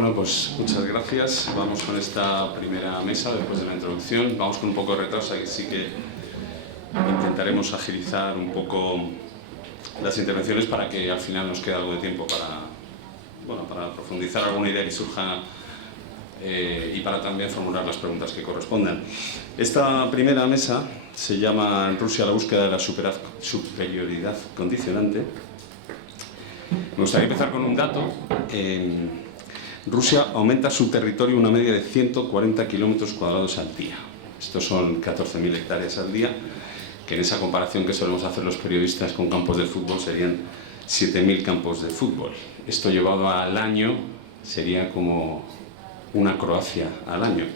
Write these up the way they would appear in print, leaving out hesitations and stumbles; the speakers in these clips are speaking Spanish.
Bueno, pues muchas gracias. Vamos con esta primera mesa después de la introducción. Vamos con un poco de retraso, así que intentaremos agilizar un poco las intervenciones para que al final nos quede algo de tiempo para profundizar alguna idea que surja y para también formular las preguntas que correspondan. Esta primera mesa se llama Rusia, la búsqueda de la superioridad condicionante. Me gustaría empezar con un dato. Rusia aumenta su territorio una media de 140 kilómetros cuadrados al día. Estos son 14.000 hectáreas al día, que en esa comparación que solemos hacer los periodistas con campos de fútbol serían 7.000 campos de fútbol. Esto llevado al año sería como una Croacia al año.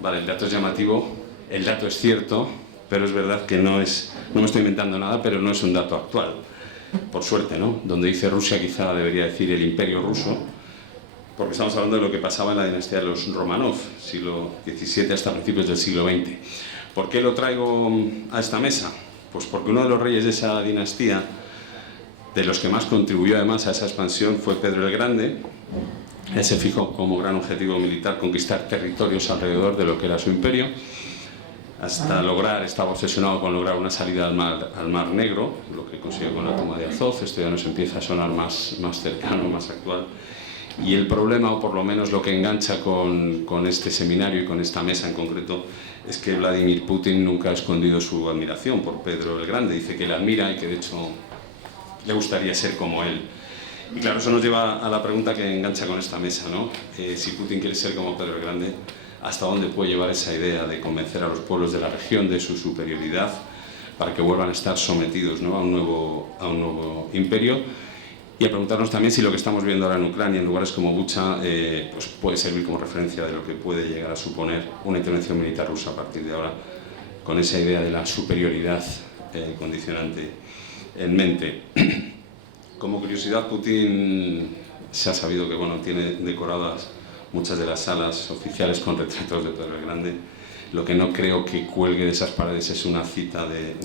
Vale, el dato es llamativo, el dato es cierto, pero es verdad que no me estoy inventando nada, pero no es un dato actual. Por suerte, ¿no? Donde dice Rusia quizá debería decir el Imperio ruso, porque estamos hablando de lo que pasaba en la dinastía de los Romanov, siglo XVII hasta principios del siglo XX. ¿Por qué lo traigo a esta mesa? Pues porque uno de los reyes de esa dinastía, de los que más contribuyó además a esa expansión, fue Pedro el Grande. Él se fijó como gran objetivo militar conquistar territorios alrededor de lo que era su imperio, hasta estaba obsesionado con lograr una salida al Mar Negro, lo que consiguió con la toma de Azov. Esto ya nos empieza a sonar más cercano, más actual. Y el problema, o por lo menos lo que engancha con este seminario y con esta mesa en concreto, es que Vladimir Putin nunca ha escondido su admiración por Pedro el Grande. Dice que le admira y que de hecho le gustaría ser como él. Y claro, eso nos lleva a la pregunta que engancha con esta mesa, ¿no? Si Putin quiere ser como Pedro el Grande, ¿hasta dónde puede llevar esa idea de convencer a los pueblos de la región de su superioridad para que vuelvan a estar sometidos, ¿no?, a un nuevo imperio? Y a preguntarnos también si lo que estamos viendo ahora en Ucrania, en lugares como Bucha, pues puede servir como referencia de lo que puede llegar a suponer una intervención militar rusa a partir de ahora, con esa idea de la superioridad condicionante en mente. Como curiosidad, Putin se ha sabido que tiene decoradas muchas de las salas oficiales con retratos de Pedro el Grande. Lo que no creo que cuelgue de esas paredes es una cita de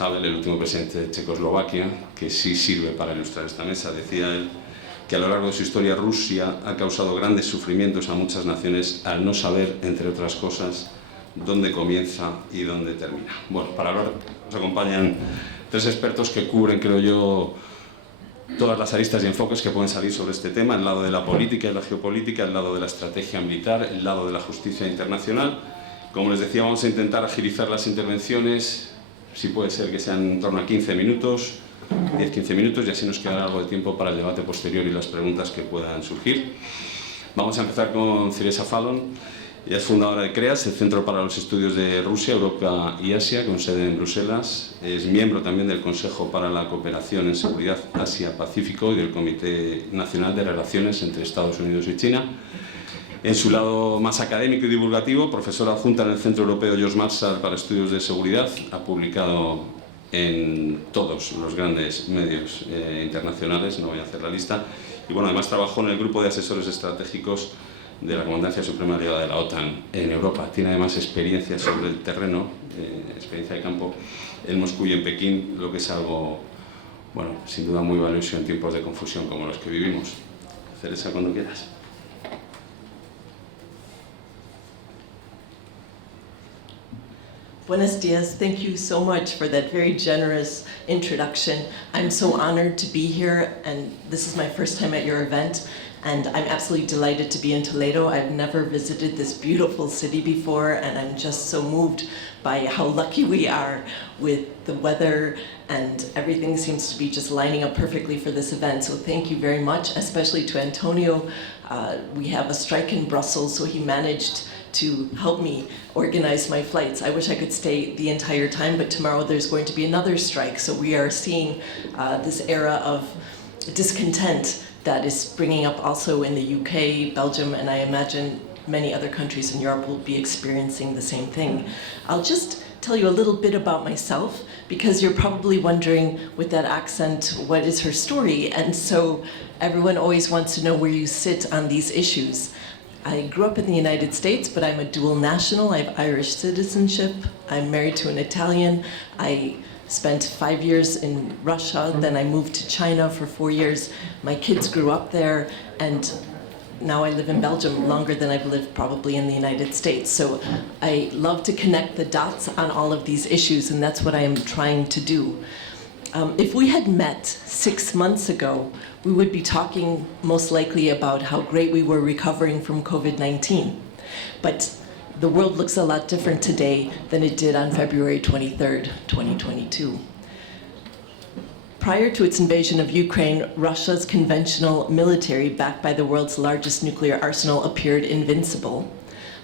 Havel, el último presidente de Checoslovaquia, que sí sirve para ilustrar esta mesa. Decía él que a lo largo de su historia Rusia ha causado grandes sufrimientos a muchas naciones al no saber, entre otras cosas, dónde comienza y dónde termina. Bueno, para hablar nos acompañan tres expertos que cubren, creo yo, todas las aristas y enfoques que pueden salir sobre este tema: el lado de la política y la geopolítica, el lado de la estrategia militar, el lado de la justicia internacional. Como les decía, vamos a intentar agilizar las intervenciones. Si puede ser que sean en torno a 15 minutos, 10-15 minutos, y así nos quedará algo de tiempo para el debate posterior y las preguntas que puedan surgir. Vamos a empezar con Theresa Fallon. Ella es fundadora de CREAS, el Centro para los Estudios de Rusia, Europa y Asia, con sede en Bruselas. Es miembro también del Consejo para la Cooperación en Seguridad Asia-Pacífico y del Comité Nacional de Relaciones entre Estados Unidos y China. En su lado más académico y divulgativo, profesora adjunta en el Centro Europeo George Marshall para Estudios de Seguridad. Ha publicado en todos los grandes medios internacionales, no voy a hacer la lista. Y además trabajó en el grupo de asesores estratégicos de la Comandancia Suprema Aliada de la OTAN en Europa. Tiene además experiencia sobre el terreno, experiencia de campo en Moscú y en Pekín, lo que es algo, sin duda muy valioso en tiempos de confusión como los que vivimos. Theresa, cuando quieras. Buenos dias. Thank you so much for that very generous introduction. I'm so honored to be here, and this is my first time at your event, and I'm absolutely delighted to be in Toledo. I've never visited this beautiful city before, and I'm just so moved by how lucky we are with the weather, and everything seems to be just lining up perfectly for this event. So thank you very much, especially to Antonio. We have a strike in Brussels, so he managed to help me organize my flights. I wish I could stay the entire time, but tomorrow there's going to be another strike. So we are seeing this era of discontent that is springing up also in the UK, Belgium, and I imagine many other countries in Europe will be experiencing the same thing. I'll just tell you a little bit about myself, because you're probably wondering, with that accent, what is her story? And so everyone always wants to know where you sit on these issues. I grew up in the United States, but I'm a dual national. I have Irish citizenship. I'm married to an Italian. I spent 5 years in Russia, then I moved to China for 4 years. My kids grew up there, and now I live in Belgium longer than I've lived probably in the United States. So I love to connect the dots on all of these issues, and that's what I am trying to do. If we had met 6 months ago, we would be talking most likely about how great we were recovering from COVID-19. But the world looks a lot different today than it did on February 23rd, 2022. Prior to its invasion of Ukraine, Russia's conventional military, backed by the world's largest nuclear arsenal, appeared invincible.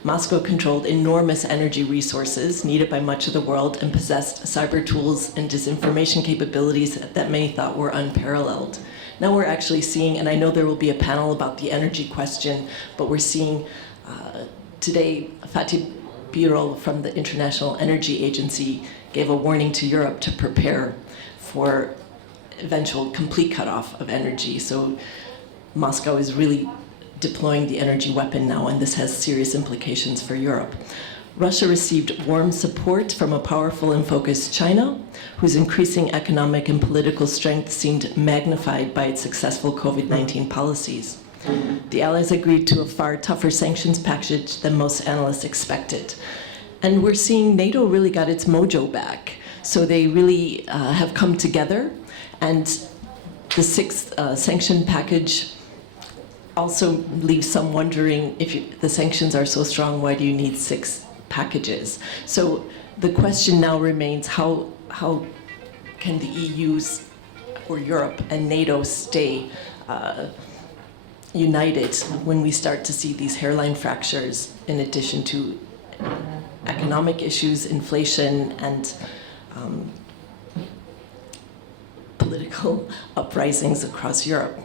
Moscow controlled enormous energy resources needed by much of the world and possessed cyber tools and disinformation capabilities that many thought were unparalleled. Now we're actually seeing, and I know there will be a panel about the energy question, but we're seeing today, Fatih Birol from the International Energy Agency gave a warning to Europe to prepare for eventual complete cutoff of energy. So Moscow is really deploying the energy weapon now, and this has serious implications for Europe. Russia received warm support from a powerful and focused China, whose increasing economic and political strength seemed magnified by its successful COVID-19 policies. The Allies agreed to a far tougher sanctions package than most analysts expected. And we're seeing NATO really got its mojo back. So they really have come together. And the sixth sanction package also leaves some wondering, if the sanctions are so strong, why do you need 6 packages? So the question now remains, how can the EU's or Europe and NATO stay united when we start to see these hairline fractures in addition to economic issues, inflation, and political uprisings across Europe.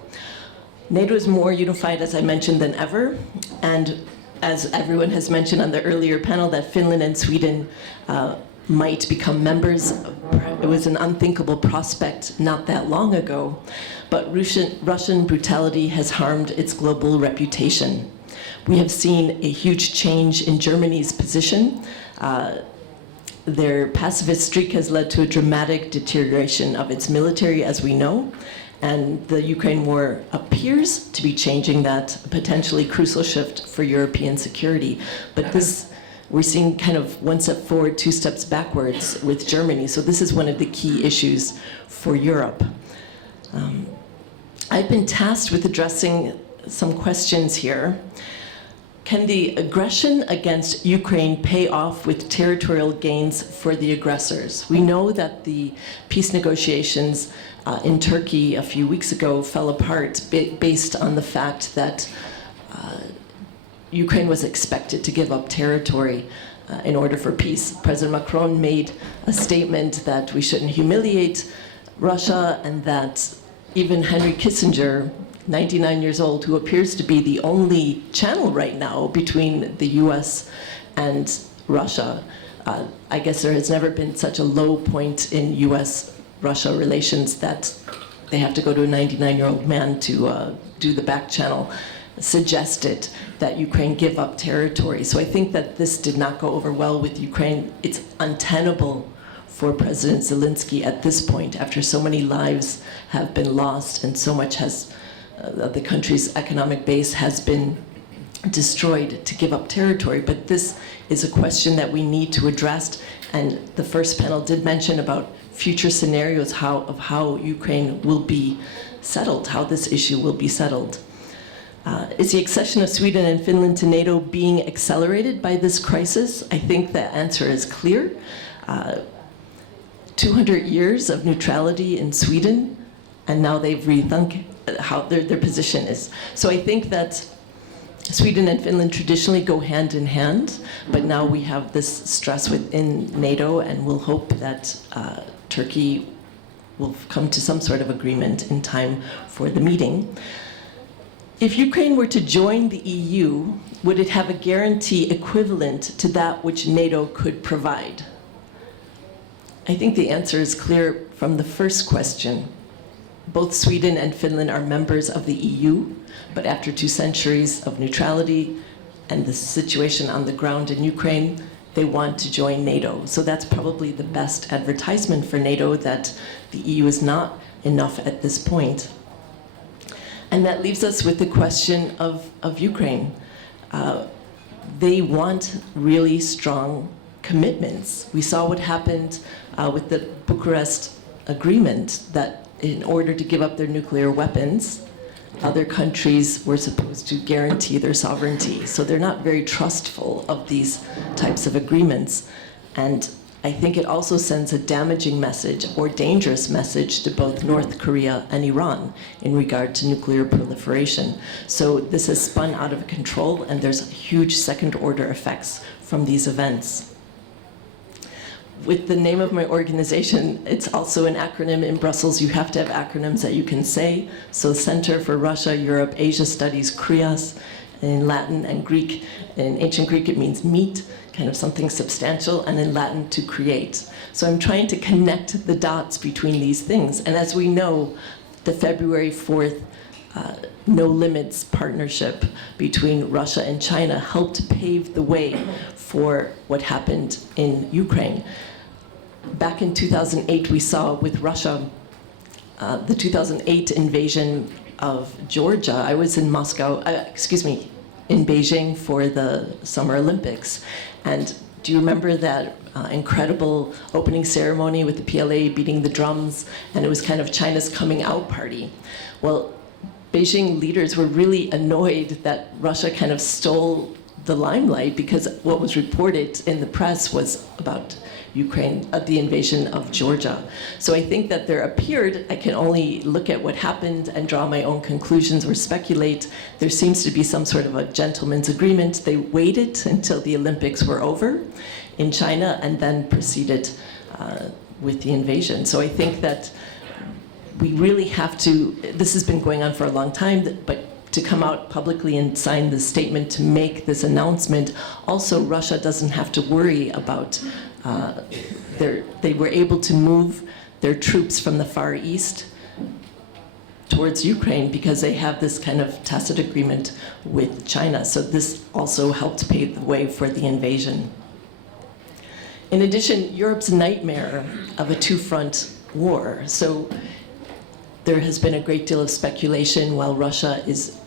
NATO is more unified, as I mentioned, than ever, and as everyone has mentioned on the earlier panel, that Finland and Sweden might become members. It was an unthinkable prospect not that long ago, but Russian brutality has harmed its global reputation. We have seen a huge change in Germany's position. Their pacifist streak has led to a dramatic deterioration of its military, as we know, and the Ukraine war appears to be changing that potentially crucial shift for European security. But this, we're seeing kind of 1 step forward, 2 steps backwards with Germany. So this is one of the key issues for Europe. I've been tasked with addressing some questions here. Can the aggression against Ukraine pay off with territorial gains for the aggressors? We know that the peace negotiations in Turkey a few weeks ago fell apart based on the fact that Ukraine was expected to give up territory in order for peace. President Macron made a statement that we shouldn't humiliate Russia, and that even Henry Kissinger, 99 years old, who appears to be the only channel right now between the US and Russia. I guess there has never been such a low point in US-Russia relations that they have to go to a 99-year-old man to do the back channel, suggested that Ukraine give up territory. So I think that this did not go over well with Ukraine. It's untenable for President Zelensky at this point, after so many lives have been lost and so much has the country's economic base has been destroyed, to give up territory. But this is a question that we need to address, and the first panel did mention about future scenarios of how Ukraine will be settled, how this issue will be settled. Is the accession of Sweden and Finland to NATO being accelerated by this crisis? I think the answer is clear. 200 years of neutrality in Sweden, and now they've rethunk how their position is. So I think that Sweden and Finland traditionally go hand in hand, but now we have this stress within NATO, and we'll hope that Turkey will come to some sort of agreement in time for the meeting. If Ukraine were to join the EU, would it have a guarantee equivalent to that which NATO could provide? I think the answer is clear from the first question. Both Sweden and Finland are members of the EU, but after 2 centuries of neutrality and the situation on the ground in Ukraine, they want to join NATO. So that's probably the best advertisement for NATO, that the EU is not enough at this point. And that leaves us with the question of Ukraine. They want really strong commitments. We saw what happened with the Bucharest Agreement, that in order to give up their nuclear weapons, other countries were supposed to guarantee their sovereignty. So they're not very trustful of these types of agreements. And I think it also sends a damaging message or dangerous message to both North Korea and Iran in regard to nuclear proliferation. So this has spun out of control, and there's huge second-order effects from these events. With the name of my organization, it's also an acronym in Brussels. You have to have acronyms that you can say. So Center for Russia, Europe, Asia Studies, CRIAS, in Latin and Greek. In ancient Greek, it means meet, kind of something substantial, and in Latin, to create. So I'm trying to connect the dots between these things. And as we know, the February 4th No Limits partnership between Russia and China helped pave the way for what happened in Ukraine. Back in 2008, we saw with Russia, the 2008 invasion of Georgia. I was in Moscow, in Beijing for the Summer Olympics. And do you remember that incredible opening ceremony with the PLA beating the drums? And it was kind of China's coming out party. Well, Beijing leaders were really annoyed that Russia kind of stole the limelight, because what was reported in the press was about Ukraine, the invasion of Georgia. So I think that there appeared, I can only look at what happened and draw my own conclusions or speculate, there seems to be some sort of a gentleman's agreement. They waited until the Olympics were over in China and then proceeded with the invasion. So I think that we really have to, this has been going on for a long time, but to come out publicly and sign this statement to make this announcement. Also, Russia doesn't have to worry about, they were able to move their troops from the Far East towards Ukraine because they have this kind of tacit agreement with China. So this also helped pave the way for the invasion. In addition, Europe's nightmare of a two-front war. So there has been a great deal of speculation while Russia is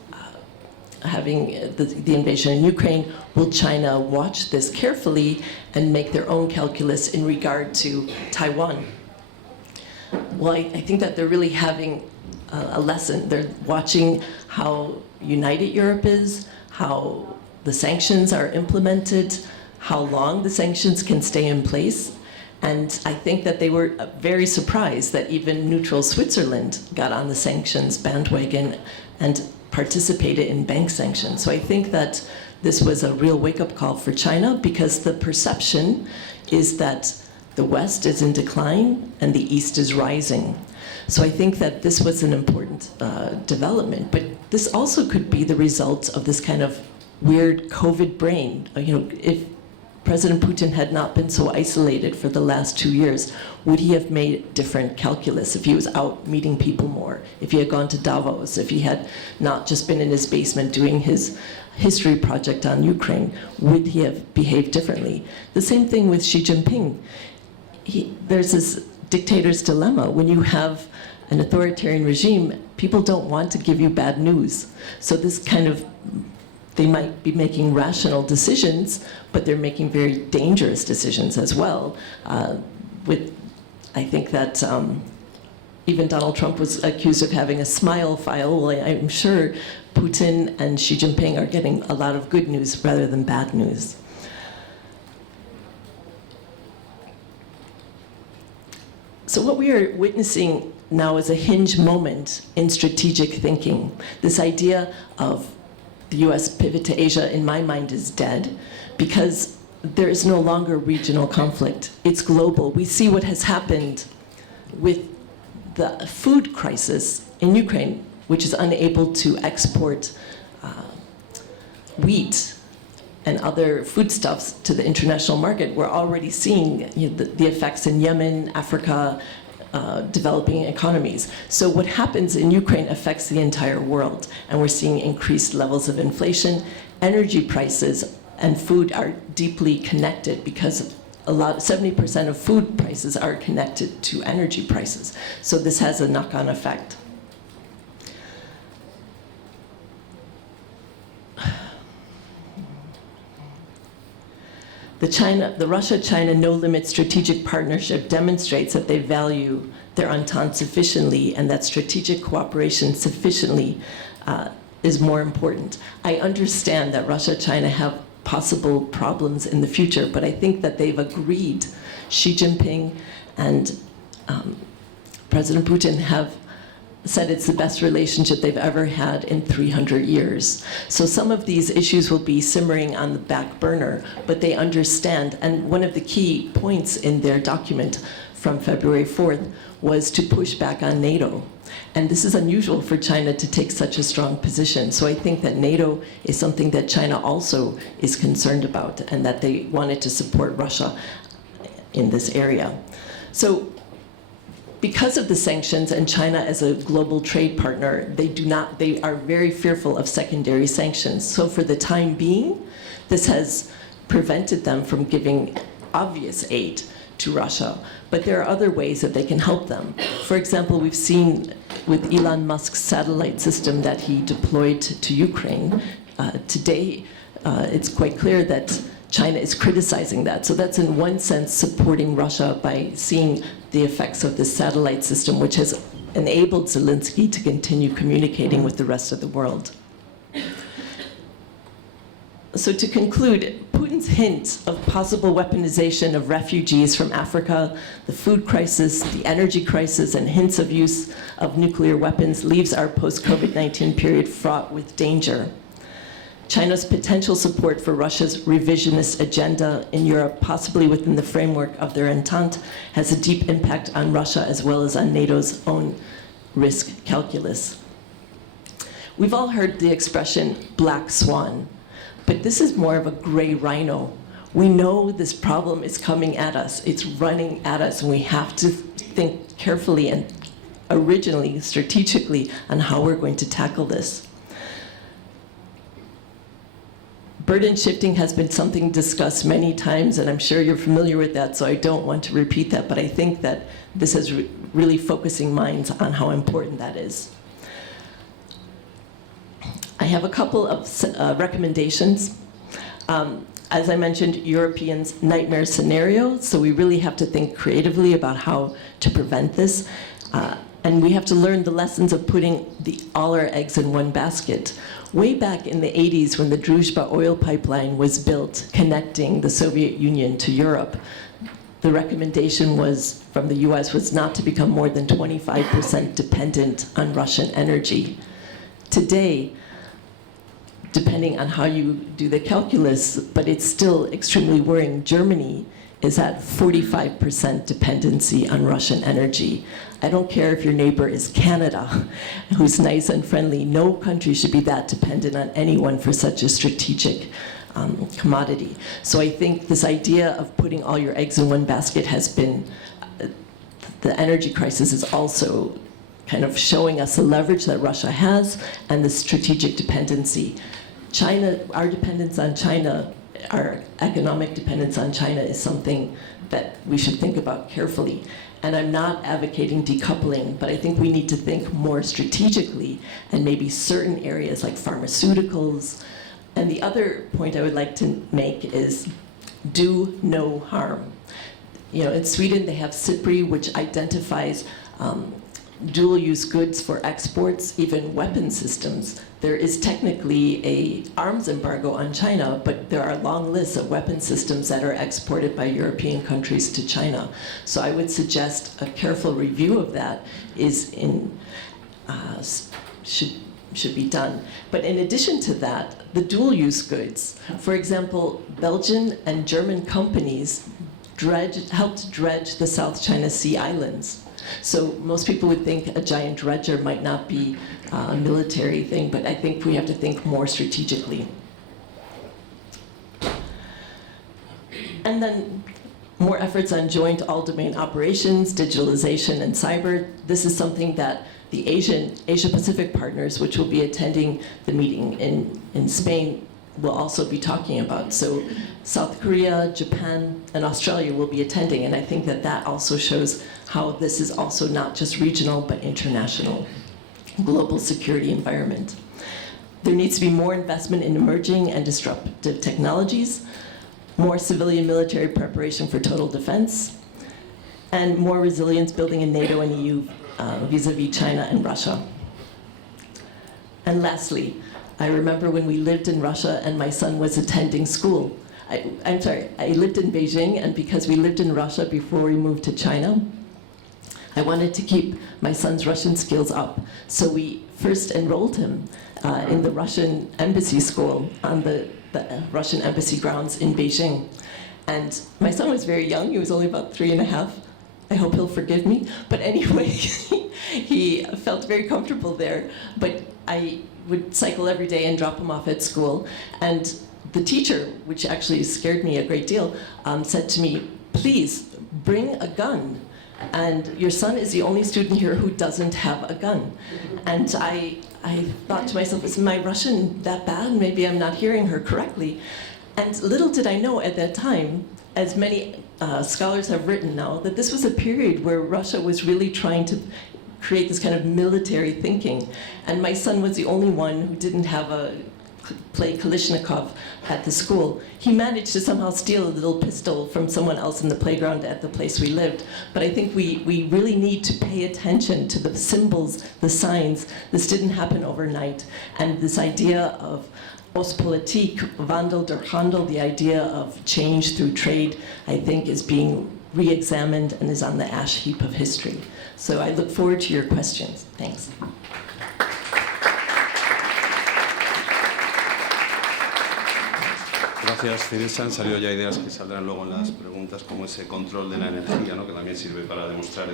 having the invasion in Ukraine. Will China watch this carefully and make their own calculus in regard to Taiwan? Well, I think that they're really having a lesson. They're watching how united Europe is, how the sanctions are implemented, how long the sanctions can stay in place. And I think that they were very surprised that even neutral Switzerland got on the sanctions bandwagon and participated in bank sanctions. So I think that this was a real wake-up call for China, because the perception is that the West is in decline and the East is rising. So I think that this was an important development. But this also could be the result of this kind of weird COVID brain. If President Putin had not been so isolated for the last 2 years, would he have made different calculus if he was out meeting people more, if he had gone to Davos, if he had not just been in his basement doing his history project on Ukraine, would he have behaved differently? The same thing with Xi Jinping. There's this dictator's dilemma. When you have an authoritarian regime, people don't want to give you bad news. So this kind of, they might be making rational decisions, but they're making very dangerous decisions as well. I think that even Donald Trump was accused of having a smile file. Well, I'm sure Putin and Xi Jinping are getting a lot of good news rather than bad news. So what we are witnessing now is a hinge moment in strategic thinking. This idea of the US pivot to Asia, in my mind, is dead, because there is no longer regional conflict. It's global. We see what has happened with the food crisis in Ukraine, which is unable to export wheat and other foodstuffs to the international market. We're already seeing the effects in Yemen, Africa, developing economies. So what happens in Ukraine affects the entire world, and we're seeing increased levels of inflation. Energy prices and food are deeply connected because 70% of food prices are connected to energy prices. So this has a knock-on effect. The Russia-China no-limit strategic partnership demonstrates that they value their entente sufficiently and that strategic cooperation sufficiently is more important. I understand that Russia-China have possible problems in the future, but I think that they've agreed, Xi Jinping and President Putin have said it's the best relationship they've ever had in 300 years. So some of these issues will be simmering on the back burner, but they understand, and one of the key points in their document from February 4th was to push back on NATO. And this is unusual for China to take such a strong position. So I think that NATO is something that China also is concerned about, and that they wanted to support Russia in this area. So because of the sanctions and China as a global trade partner, they are very fearful of secondary sanctions. So for the time being, this has prevented them from giving obvious aid to Russia. But there are other ways that they can help them. For example, we've seen with Elon Musk's satellite system that he deployed to Ukraine. Today, it's quite clear that China is criticizing that. So that's in one sense supporting Russia by seeing the effects of this satellite system, which has enabled Zelensky to continue communicating with the rest of the world. So to conclude, Putin's hint of possible weaponization of refugees from Africa, the food crisis, the energy crisis, and hints of use of nuclear weapons leaves our post-COVID-19 period fraught with danger. China's potential support for Russia's revisionist agenda in Europe, possibly within the framework of their entente, has a deep impact on Russia as well as on NATO's own risk calculus. We've all heard the expression black swan, but this is more of a gray rhino. We know this problem is coming at us, it's running at us, and we have to think carefully and originally, strategically, on how we're going to tackle this. Burden shifting has been something discussed many times, and I'm sure you're familiar with that, so I don't want to repeat that, but I think that this is really focusing minds on how important that is. I have a couple of recommendations. As I mentioned, Europeans' nightmare scenario, so we really have to think creatively about how to prevent this. And we have to learn the lessons of putting all our eggs in one basket. Way back in the 80s, when the Druzhba oil pipeline was built, connecting the Soviet Union to Europe, the recommendation was, from the US, was not to become more than 25% dependent on Russian energy. Today, depending on how you do the calculus, but it's still extremely worrying, Germany is at 45% dependency on Russian energy. I don't care if your neighbor is Canada, who's nice and friendly. No country should be that dependent on anyone for such a strategic commodity. So I think this idea of putting all your eggs in one basket has been, the energy crisis is also kind of showing us the leverage that Russia has and the strategic dependency. China, our dependence on China, our economic dependence on China is something that we should think about carefully. And I'm not advocating decoupling, but I think we need to think more strategically, and maybe certain areas like pharmaceuticals. And the other point I would like to make is do no harm. You know, in Sweden they have SIPRI, which identifies dual-use goods for exports, even weapon systems. There is technically an arms embargo on China, but there are long lists of weapon systems that are exported by European countries to China. So I would suggest a careful review of that should be done. But in addition to that, the dual-use goods. For example, Belgian and German companies helped dredge the South China Sea islands. So most people would think a giant dredger might not be a military thing, but I think we have to think more strategically. And then more efforts on joint all-domain operations, digitalization, and cyber. This is something that the Asia-Pacific partners, which will be attending the meeting in Spain will also be talking about. So South Korea, Japan, and Australia will be attending, and I think that that also shows how this is also not just regional, but international, global security environment. There needs to be more investment in emerging and disruptive technologies, more civilian military preparation for total defense, and more resilience building in NATO and EU vis-a-vis China and Russia. And lastly, I remember when we lived in Russia and my son was attending school. I lived in Beijing, and because we lived in Russia before we moved to China, I wanted to keep my son's Russian skills up. So we first enrolled him in the Russian embassy school on the Russian embassy grounds in Beijing. And my son was very young, he was only about 3.5. I hope he'll forgive me. But anyway, he felt very comfortable there. But I would cycle every day and drop him off at school. And the teacher, which actually scared me a great deal, said to me, please bring a gun. And your son is the only student here who doesn't have a gun. And I thought to myself, is my Russian that bad? Maybe I'm not hearing her correctly. And little did I know at that time, as many scholars have written now, that this was a period where Russia was really trying to create this kind of military thinking. And my son was the only one who didn't have play Kalashnikov at the school. He managed to somehow steal a little pistol from someone else in the playground at the place we lived. But I think we really need to pay attention to the symbols, the signs. This didn't happen overnight. And this idea of Ostpolitik, Wandel durch Handel, the idea of change through trade, I think is being re-examined and is on the ash heap of history. So I look forward to your questions. Thanks. Gracias, Theresa. Han salido ya ideas que saldrán luego en las preguntas, como ese control de la energía, ¿no? Que también sirve para demostrar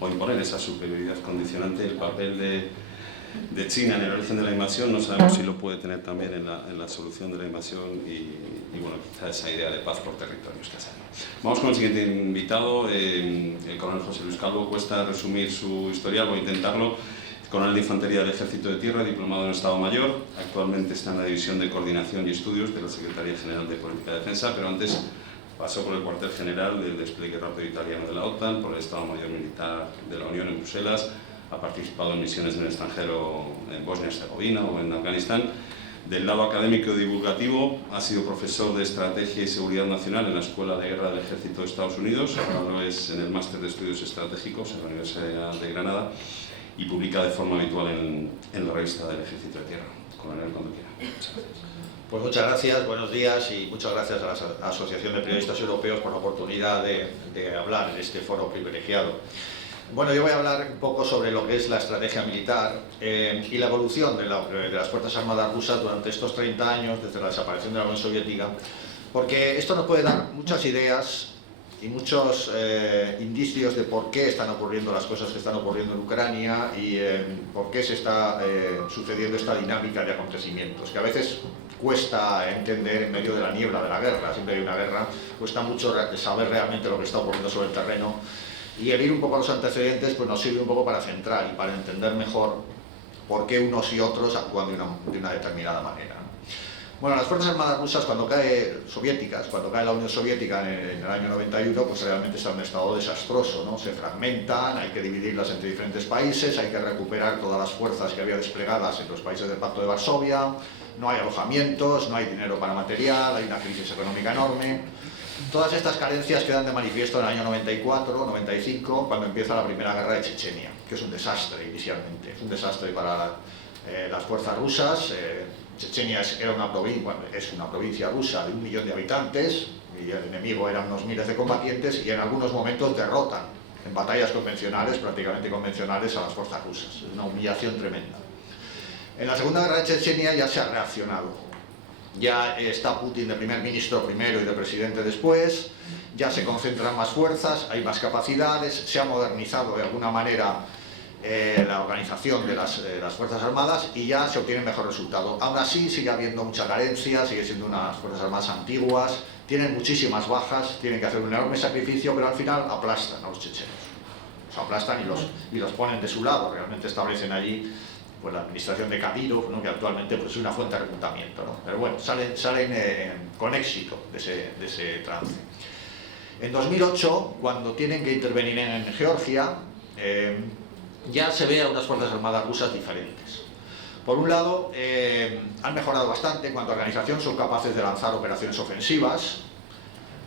o imponer esa superioridad condicionante. El papel de China en el origen de la invasión no sabemos si lo puede tener también en la solución de la invasión y bueno, quizá esa idea de paz por territorios que sale. Vamos con el siguiente invitado, el coronel José Luis Calvo. Cuesta resumir su historial, voy a intentarlo. Coronel de Infantería del Ejército de Tierra, diplomado en Estado Mayor. Actualmente está en la División de Coordinación y Estudios de la Secretaría General de Política de Defensa, pero antes pasó por el cuartel general del despliegue rápido italiano de la OTAN, por el Estado Mayor Militar de la Unión en Bruselas. Ha participado en misiones en el extranjero en Bosnia y Herzegovina o en Afganistán. Del lado académico y divulgativo, ha sido profesor de Estrategia y Seguridad Nacional en la Escuela de Guerra del Ejército de Estados Unidos. Ahora lo es en el Máster de Estudios Estratégicos en la Universidad de Granada. Y publica de forma habitual en la revista del Ejército de Tierra. Coronel, cuando quiera. Muchas gracias. Pues muchas gracias, buenos días y muchas gracias a la Asociación de Periodistas Europeos por la oportunidad de hablar en este foro privilegiado. Bueno, yo voy a hablar un poco sobre lo que es la estrategia militar y la evolución de las Fuerzas Armadas rusas durante estos 30 años, desde la desaparición de la Unión Soviética, porque esto nos puede dar muchas ideas y muchos indicios de por qué están ocurriendo las cosas que están ocurriendo en Ucrania y por qué se está sucediendo esta dinámica de acontecimientos, que a veces cuesta entender en medio de la niebla de la guerra. Siempre hay una guerra, cuesta mucho saber realmente lo que está ocurriendo sobre el terreno, y el ir un poco a los antecedentes pues nos sirve un poco para centrar y para entender mejor por qué unos y otros actúan de una determinada manera. Bueno, las Fuerzas Armadas rusas, cuando cae la Unión Soviética en el año 91, pues realmente está en un estado desastroso, ¿no? Se fragmentan, hay que dividirlas entre diferentes países, hay que recuperar todas las fuerzas que había desplegadas en los países del Pacto de Varsovia, no hay alojamientos, no hay dinero para material, hay una crisis económica enorme. Todas estas carencias quedan de manifiesto en el año 94-95, cuando empieza la primera guerra de Chechenia, que es un desastre inicialmente, es un desastre para las fuerzas rusas. Chechenia es una provincia rusa de 1 millón de habitantes y el enemigo eran unos miles de combatientes y en algunos momentos derrotan en batallas convencionales, prácticamente convencionales, a las fuerzas rusas. Es una humillación tremenda. En la Segunda Guerra de Chechenia ya se ha reaccionado. Ya está Putin de primer ministro primero y de presidente después, ya se concentran más fuerzas, hay más capacidades, se ha modernizado de alguna manera la organización de las Fuerzas Armadas y ya se obtiene mejor resultado. Aún así sigue habiendo mucha carencia, sigue siendo unas Fuerzas Armadas antiguas, tienen muchísimas bajas, tienen que hacer un enorme sacrificio, pero al final aplastan a los chechenos. Los aplastan y los ponen de su lado, realmente establecen allí pues la administración de Kadyrov, ¿no? Que actualmente pues, es una fuente de reclutamiento, ¿no? Pero bueno, salen con éxito de ese trance. En 2008, cuando tienen que intervenir en Georgia, ya se ve a unas fuerzas armadas rusas diferentes. Por un lado, han mejorado bastante en cuanto a organización, son capaces de lanzar operaciones ofensivas,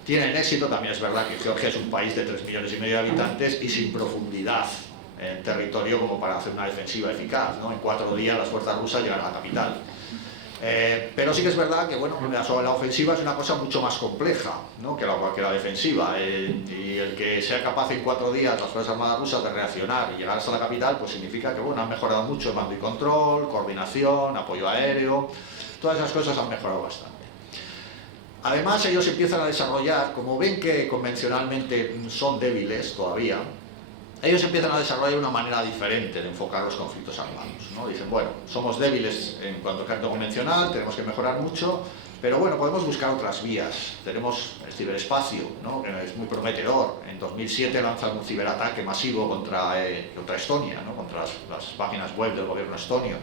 tienen éxito. También es verdad que Georgia es un país de 3,5 millones de habitantes y sin profundidad en territorio como para hacer una defensiva eficaz, ¿no? En 4 días las fuerzas rusas llegan a la capital. Pero sí que es verdad que bueno, la ofensiva es una cosa mucho más compleja, ¿no? que la defensiva, y el que sea capaz en 4 días las Fuerzas Armadas rusas de reaccionar y llegar hasta la capital, pues significa que bueno, han mejorado mucho el mando y control, coordinación, apoyo aéreo, todas esas cosas han mejorado bastante. Además ellos empiezan a desarrollar, como ven que convencionalmente son débiles todavía, ellos empiezan a desarrollar una manera diferente de enfocar los conflictos armados, ¿no? Dicen, bueno, somos débiles en cuanto al campo convencional, tenemos que mejorar mucho, pero bueno, podemos buscar otras vías. Tenemos el ciberespacio, ¿no? Que es muy prometedor. En 2007 lanzan un ciberataque masivo contra Estonia, ¿no? Contra las páginas web del gobierno estonio.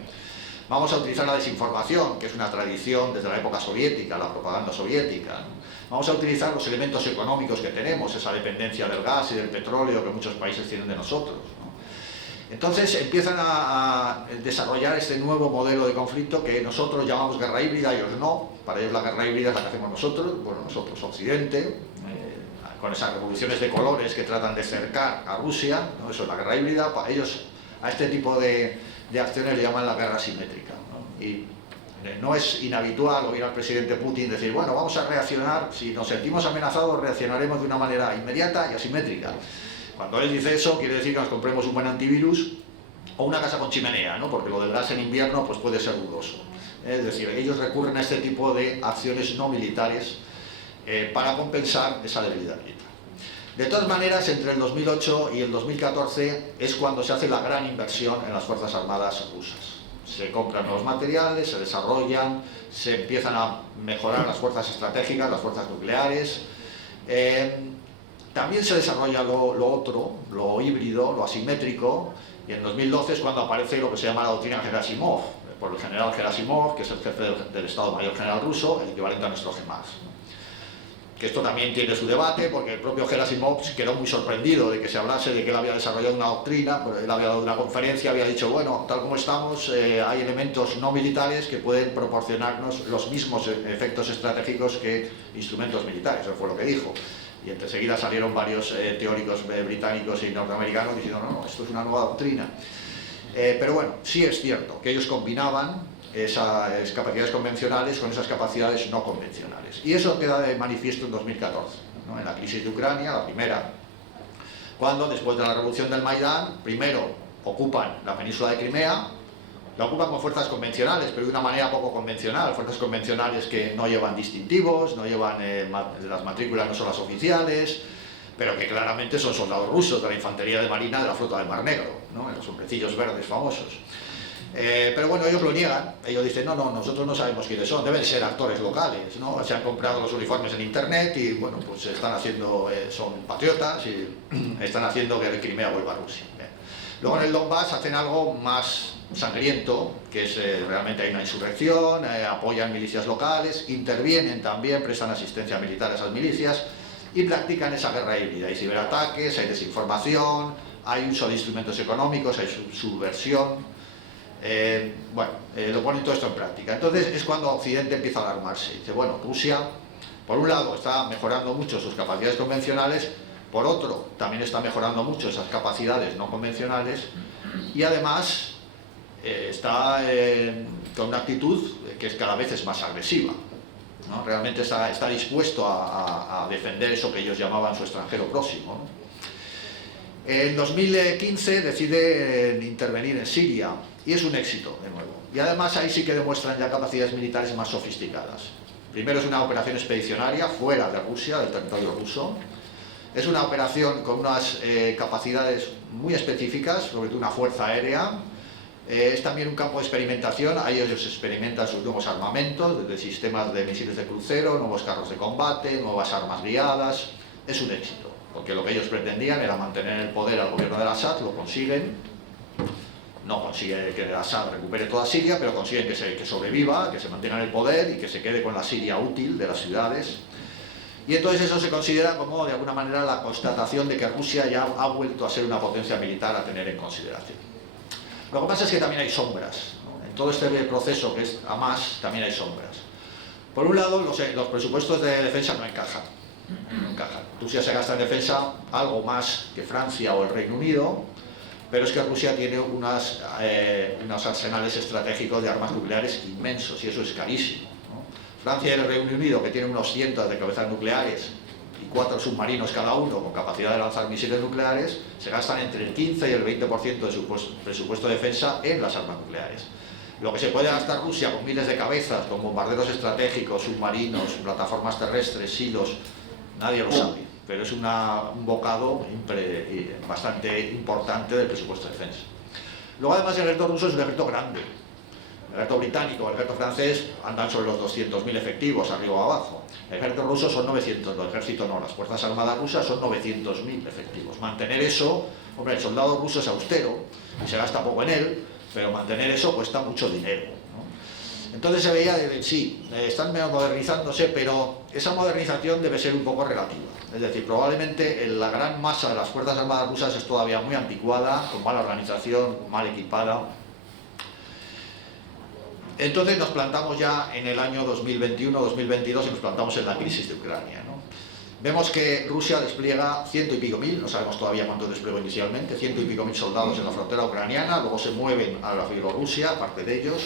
Vamos a utilizar la desinformación, que es una tradición desde la época soviética, la propaganda soviética, ¿no? Vamos a utilizar los elementos económicos que tenemos, esa dependencia del gas y del petróleo que muchos países tienen de nosotros, ¿no? Entonces empiezan a desarrollar este nuevo modelo de conflicto que nosotros llamamos guerra híbrida, ellos no. Para ellos la guerra híbrida es la que hacemos nosotros, bueno, nosotros Occidente, con esas revoluciones de colores que tratan de cercar a Rusia, ¿no? Eso es la guerra híbrida. Para ellos a este tipo de acciones le llaman la guerra asimétrica, ¿no? Y no es inhabitual oír al presidente Putin decir, bueno, vamos a reaccionar, si nos sentimos amenazados reaccionaremos de una manera inmediata y asimétrica. Cuando él dice eso, quiere decir que nos compremos un buen antivirus o una casa con chimenea, ¿no? Porque lo del gas en invierno pues puede ser dudoso. Es decir, ellos recurren a este tipo de acciones no militares para compensar esa debilidad militar. De todas maneras, entre el 2008 y el 2014 es cuando se hace la gran inversión en las Fuerzas Armadas rusas. Se compran nuevos materiales, se desarrollan, se empiezan a mejorar las fuerzas estratégicas, las fuerzas nucleares. También se desarrolla lo otro, lo híbrido, lo asimétrico, y en 2012 es cuando aparece lo que se llama la doctrina Gerasimov, por el general Gerasimov, que es el jefe del Estado Mayor General ruso, el equivalente a nuestro GEMAS. Que esto también tiene su debate, porque el propio Gerasimov quedó muy sorprendido de que se hablase de que él había desarrollado una doctrina, pero él había dado una conferencia, había dicho, bueno, tal como estamos, hay elementos no militares que pueden proporcionarnos los mismos efectos estratégicos que instrumentos militares, eso fue lo que dijo. Y enseguida salieron varios teóricos británicos y norteamericanos diciendo, no, esto es una nueva doctrina. Pero bueno, sí es cierto que ellos combinaban esas capacidades convencionales con esas capacidades no convencionales. Y eso queda de manifiesto en 2014, ¿no? En la crisis de Ucrania, la primera, cuando después de la revolución del Maidán, primero ocupan la península de Crimea, la ocupan con fuerzas convencionales, pero de una manera poco convencional, fuerzas convencionales que no llevan distintivos, no llevan las matrículas, no son las oficiales, pero que claramente son soldados rusos de la infantería de marina de la flota del Mar Negro, ¿no? En los hombrecillos verdes famosos. Pero bueno, ellos lo niegan, ellos dicen, no, nosotros no sabemos quiénes son, deben ser actores locales, ¿no? Se han comprado los uniformes en internet y bueno, pues están haciendo, son patriotas y están haciendo que Crimea vuelva a Rusia. Luego en el Donbass hacen algo más sangriento, que es realmente hay una insurrección, apoyan milicias locales, intervienen también, prestan asistencia militar a esas milicias y practican esa guerra híbrida. Hay ciberataques, hay desinformación, hay uso de instrumentos económicos, hay subversión. Lo ponen todo esto en práctica. Entonces es cuando Occidente empieza a alarmarse. Dice, bueno, Rusia, por un lado, está mejorando mucho sus capacidades convencionales, por otro, también está mejorando mucho esas capacidades no convencionales y además está con una actitud que cada vez es más agresiva, ¿no? Realmente está dispuesto a defender eso que ellos llamaban su extranjero próximo, ¿no? En 2015 deciden intervenir en Siria y es un éxito de nuevo. Y además ahí sí que demuestran ya capacidades militares más sofisticadas. Primero es una operación expedicionaria fuera de Rusia, del territorio ruso. Es una operación con unas capacidades muy específicas, sobre todo una fuerza aérea. Es también un campo de experimentación, ahí ellos experimentan sus nuevos armamentos, desde sistemas de misiles de crucero, nuevos carros de combate, nuevas armas guiadas. Es un éxito, porque lo que ellos pretendían era mantener el poder al gobierno de Assad, lo consiguen. No consigue que Assad recupere toda Siria, pero consiguen que sobreviva, que se mantenga en el poder y que se quede con la Siria útil de las ciudades. Y entonces eso se considera como, de alguna manera, la constatación de que Rusia ya ha vuelto a ser una potencia militar a tener en consideración. Lo que pasa es que también hay sombras, ¿no? En todo este proceso que es a más, también hay sombras. Por un lado, los presupuestos de defensa no encajan. Rusia se gasta en defensa algo más que Francia o el Reino Unido, pero es que Rusia tiene unos arsenales estratégicos de armas nucleares inmensos y eso es carísimo, ¿no? Francia y el Reino Unido, que tienen unos cientos de cabezas nucleares y 4 submarinos cada uno con capacidad de lanzar misiles nucleares, se gastan entre el 15 y el 20% de su presupuesto de defensa en las armas nucleares. Lo que se puede gastar Rusia con miles de cabezas, con bombarderos estratégicos, submarinos, plataformas terrestres, silos, nadie lo sabe, pero es un bocado bastante importante del presupuesto de defensa. Luego, además, el ejército ruso es un ejército grande. El ejército británico, el ejército francés andan sobre los 200.000 efectivos, arriba o abajo. El ejército ruso son 900, el ejército no, las fuerzas armadas rusas son 900.000 efectivos. Mantener eso, hombre, el soldado ruso es austero y se gasta poco en él, pero mantener eso cuesta mucho dinero, ¿no? Entonces se veía de sí, están modernizándose, pero esa modernización debe ser un poco relativa. Es decir, probablemente la gran masa de las fuerzas armadas rusas es todavía muy anticuada, con mala organización, mal equipada. Entonces nos plantamos ya en el año 2021-2022 y nos plantamos en la crisis de Ucrania, ¿no? Vemos que Rusia despliega 100 y pico mil, no sabemos todavía cuánto desplegó inicialmente, 100 y pico mil soldados en la frontera ucraniana, luego se mueven a la Bielorrusia, parte de ellos,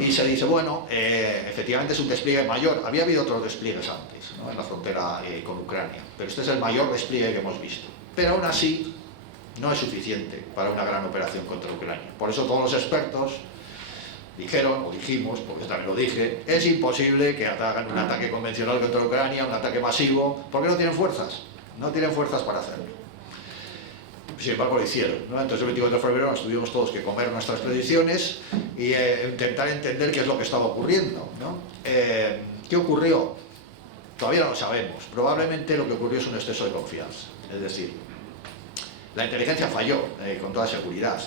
y se dice, bueno, efectivamente es un despliegue mayor. Había habido otros despliegues antes, ¿no?, en la frontera con Ucrania, pero este es el mayor despliegue que hemos visto. Pero aún así no es suficiente para una gran operación contra Ucrania. Por eso todos los expertos dijeron, o dijimos, porque también lo dije, es imposible que hagan un ataque convencional contra Ucrania, un ataque masivo, porque no tienen fuerzas, no tienen fuerzas para hacerlo. Sin embargo lo hicieron, ¿no? Entonces el 24 de febrero nos tuvimos todos que comer nuestras predicciones y intentar entender qué es lo que estaba ocurriendo, ¿no? ¿Qué ocurrió? Todavía no lo sabemos. Probablemente lo que ocurrió es un exceso de confianza. Es decir, la inteligencia falló, con toda seguridad.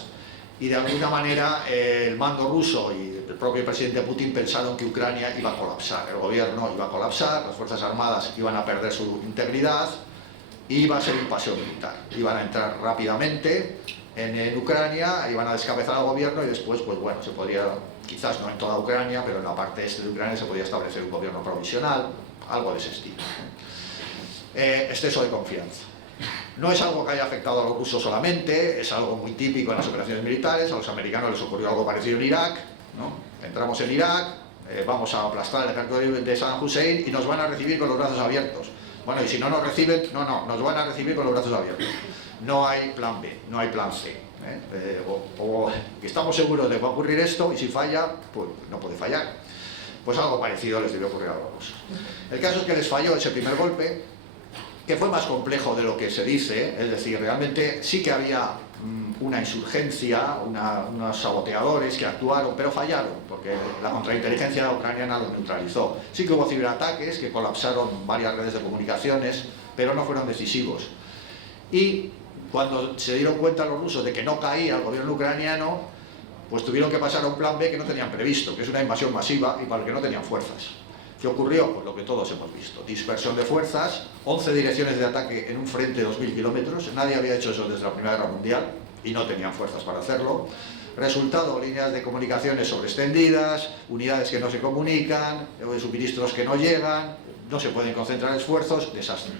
Y de alguna manera el mando ruso y el propio presidente Putin pensaron que Ucrania iba a colapsar, el gobierno iba a colapsar, las fuerzas armadas iban a perder su integridad y iba a ser un paseo militar. Iban a entrar rápidamente en Ucrania, iban a descabezar al gobierno y después, pues bueno, se podría, quizás no en toda Ucrania, pero en la parte este de Ucrania se podía establecer un gobierno provisional, algo de ese estilo. Exceso de confianza. No es algo que haya afectado a los rusos solamente, es algo muy típico en las operaciones militares. A los americanos les ocurrió algo parecido en Irak, ¿no? Entramos en Irak, vamos a aplastar el ejército de Saddam Hussein y nos van a recibir con los brazos abiertos. Bueno, y si no nos reciben, nos van a recibir con los brazos abiertos. No hay plan B, no hay plan C. O estamos seguros de que va a ocurrir esto y si falla, pues no puede fallar. Pues algo parecido les debió ocurrir a los rusos. El caso es que les falló ese primer golpe, que fue más complejo de lo que se dice, es decir, realmente sí que había una insurgencia, unos saboteadores que actuaron, pero fallaron, porque la contrainteligencia ucraniana los neutralizó. Sí que hubo ciberataques que colapsaron varias redes de comunicaciones, pero no fueron decisivos. Y cuando se dieron cuenta los rusos de que no caía el gobierno ucraniano, pues tuvieron que pasar a un plan B que no tenían previsto, que es una invasión masiva y para el que no tenían fuerzas. ¿Qué ocurrió? Pues lo que todos hemos visto, dispersión de fuerzas, 11 direcciones de ataque en un frente de 2000 kilómetros, nadie había hecho eso desde la Primera Guerra Mundial y no tenían fuerzas para hacerlo. Resultado, líneas de comunicaciones sobreextendidas, unidades que no se comunican, suministros que no llegan, no se pueden concentrar esfuerzos, desastre.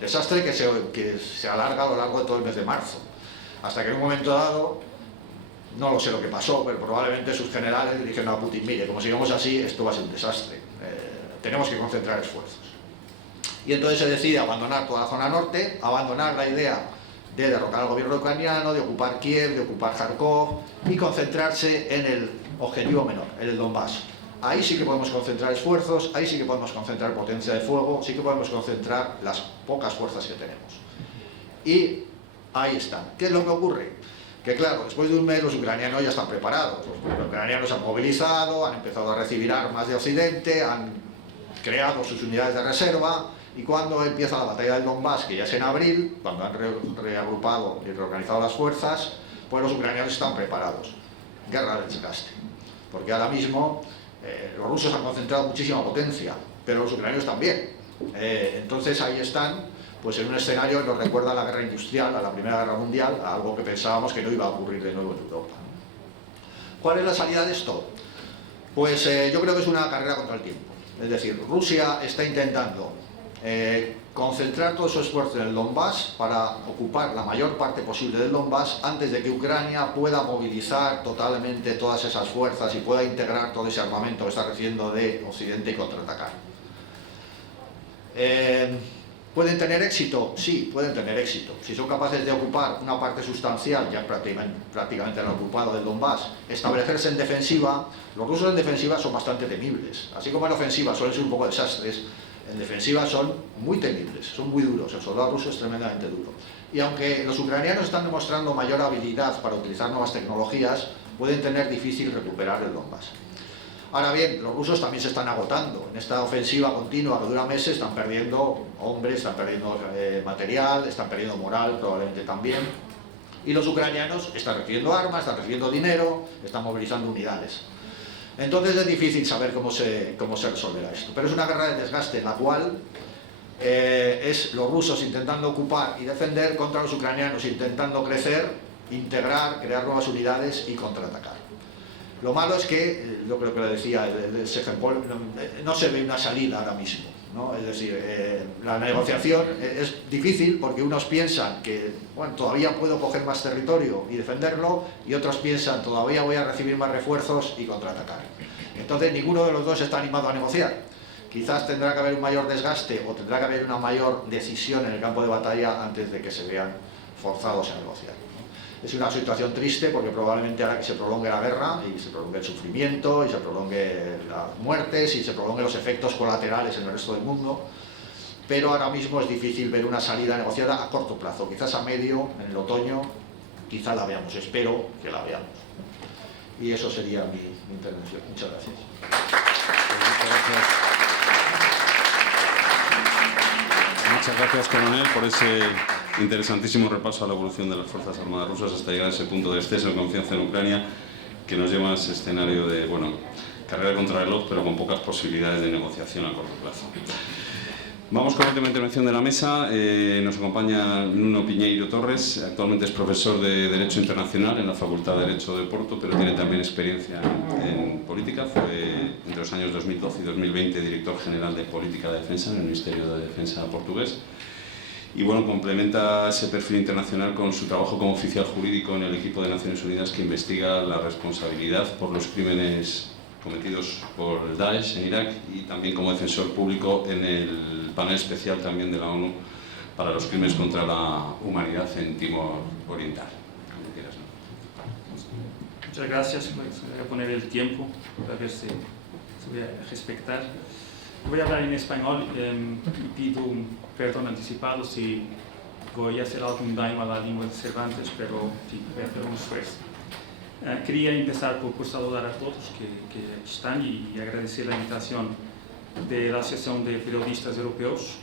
Desastre que se alarga a lo largo de todo el mes de marzo, hasta que en un momento dado, no lo sé lo que pasó, pero probablemente sus generales le dijeron a Putin, mire, como sigamos así, esto va a ser un desastre, tenemos que concentrar esfuerzos. Y entonces se decide abandonar toda la zona norte, abandonar la idea de derrocar al gobierno ucraniano, de ocupar Kiev, de ocupar Kharkov y concentrarse en el objetivo menor, en el Donbass. Ahí sí que podemos concentrar esfuerzos, ahí sí que podemos concentrar potencia de fuego, sí que podemos concentrar las pocas fuerzas que tenemos. Y ahí están. ¿Qué es lo que ocurre? Que claro, después de un mes los ucranianos ya están preparados. Los ucranianos se han movilizado, han empezado a recibir armas de Occidente, han creado sus unidades de reserva y cuando empieza la batalla del Donbass, que ya es en abril, cuando han reagrupado y reorganizado las fuerzas, pues los ucranianos están preparados. Guerra del desgaste. Porque ahora mismo los rusos han concentrado muchísima potencia, pero los ucranianos también. Entonces ahí están, pues en un escenario que nos recuerda a la guerra industrial, a la Primera Guerra Mundial, a algo que pensábamos que no iba a ocurrir de nuevo en Europa. ¿Cuál es la salida de esto? Pues yo creo que es una carrera contra el tiempo. Es decir, Rusia está intentando concentrar todo su esfuerzo en el Donbass para ocupar la mayor parte posible del Donbass antes de que Ucrania pueda movilizar totalmente todas esas fuerzas y pueda integrar todo ese armamento que está recibiendo de Occidente y contraatacar. ¿Pueden tener éxito? Sí, pueden tener éxito. Si son capaces de ocupar una parte sustancial, ya prácticamente han ocupado del Donbass, establecerse en defensiva, los rusos en defensiva son bastante temibles. Así como en ofensiva suelen ser un poco desastres, en defensiva son muy temibles, son muy duros. El soldado ruso es tremendamente duro. Y aunque los ucranianos están demostrando mayor habilidad para utilizar nuevas tecnologías, pueden tener difícil recuperar el Donbass. Ahora bien, los rusos también se están agotando. En esta ofensiva continua que dura meses están perdiendo hombres, están perdiendo material, están perdiendo moral probablemente también. Y los ucranianos están recibiendo armas, están recibiendo dinero, están movilizando unidades. Entonces es difícil saber cómo se resolverá esto. Pero es una guerra de desgaste en la cual es los rusos intentando ocupar y defender contra los ucranianos intentando crecer, integrar, crear nuevas unidades y contraatacar. Lo malo es que, yo creo que lo decía el Sejempol, no se ve una salida ahora mismo, ¿no? Es decir, la negociación es difícil porque unos piensan que bueno, todavía puedo coger más territorio y defenderlo, y otros piensan todavía voy a recibir más refuerzos y contraatacar. Entonces ninguno de los dos está animado a negociar. Quizás tendrá que haber un mayor desgaste o tendrá que haber una mayor decisión en el campo de batalla antes de que se vean forzados a negociar. Es una situación triste porque probablemente hará que se prolongue la guerra y se prolongue el sufrimiento y se prolongue las muertes y se prolongue los efectos colaterales en el resto del mundo, pero ahora mismo es difícil ver una salida negociada a corto plazo. Quizás a medio, en el otoño, quizás la veamos, espero que la veamos. Y eso sería mi intervención. Muchas gracias. Muchas gracias, coronel, por ese interesantísimo repaso a la evolución de las Fuerzas Armadas rusas hasta llegar a ese punto de exceso de confianza en Ucrania que nos lleva a ese escenario de, bueno, carrera contra el reloj, pero con pocas posibilidades de negociación a corto plazo. Vamos con la última intervención de la mesa. Nos acompaña Nuno Pinheiro Torres, actualmente es profesor de Derecho Internacional en la Facultad de Derecho de Porto, pero tiene también experiencia en política. Fue entre los años 2012 y 2020 director general de Política de Defensa en el Ministerio de Defensa portugués. Y bueno, complementa ese perfil internacional con su trabajo como oficial jurídico en el equipo de Naciones Unidas que investiga la responsabilidad por los crímenes cometidos por el Daesh en Irak y también como defensor público en el panel especial también de la ONU para los crímenes contra la humanidad en Timor Oriental. Como quieras, ¿no? Muchas gracias. Voy a poner el tiempo para ver si se voy a respetar. Voy a hablar en español y pido perdón anticipado si voy a hacer algún daño a la lengua de Cervantes, pero sí, voy a hacer un esfuerzo. Quería empezar por saludar a todos que están y agradecer la invitación de la Asociación de Periodistas Europeos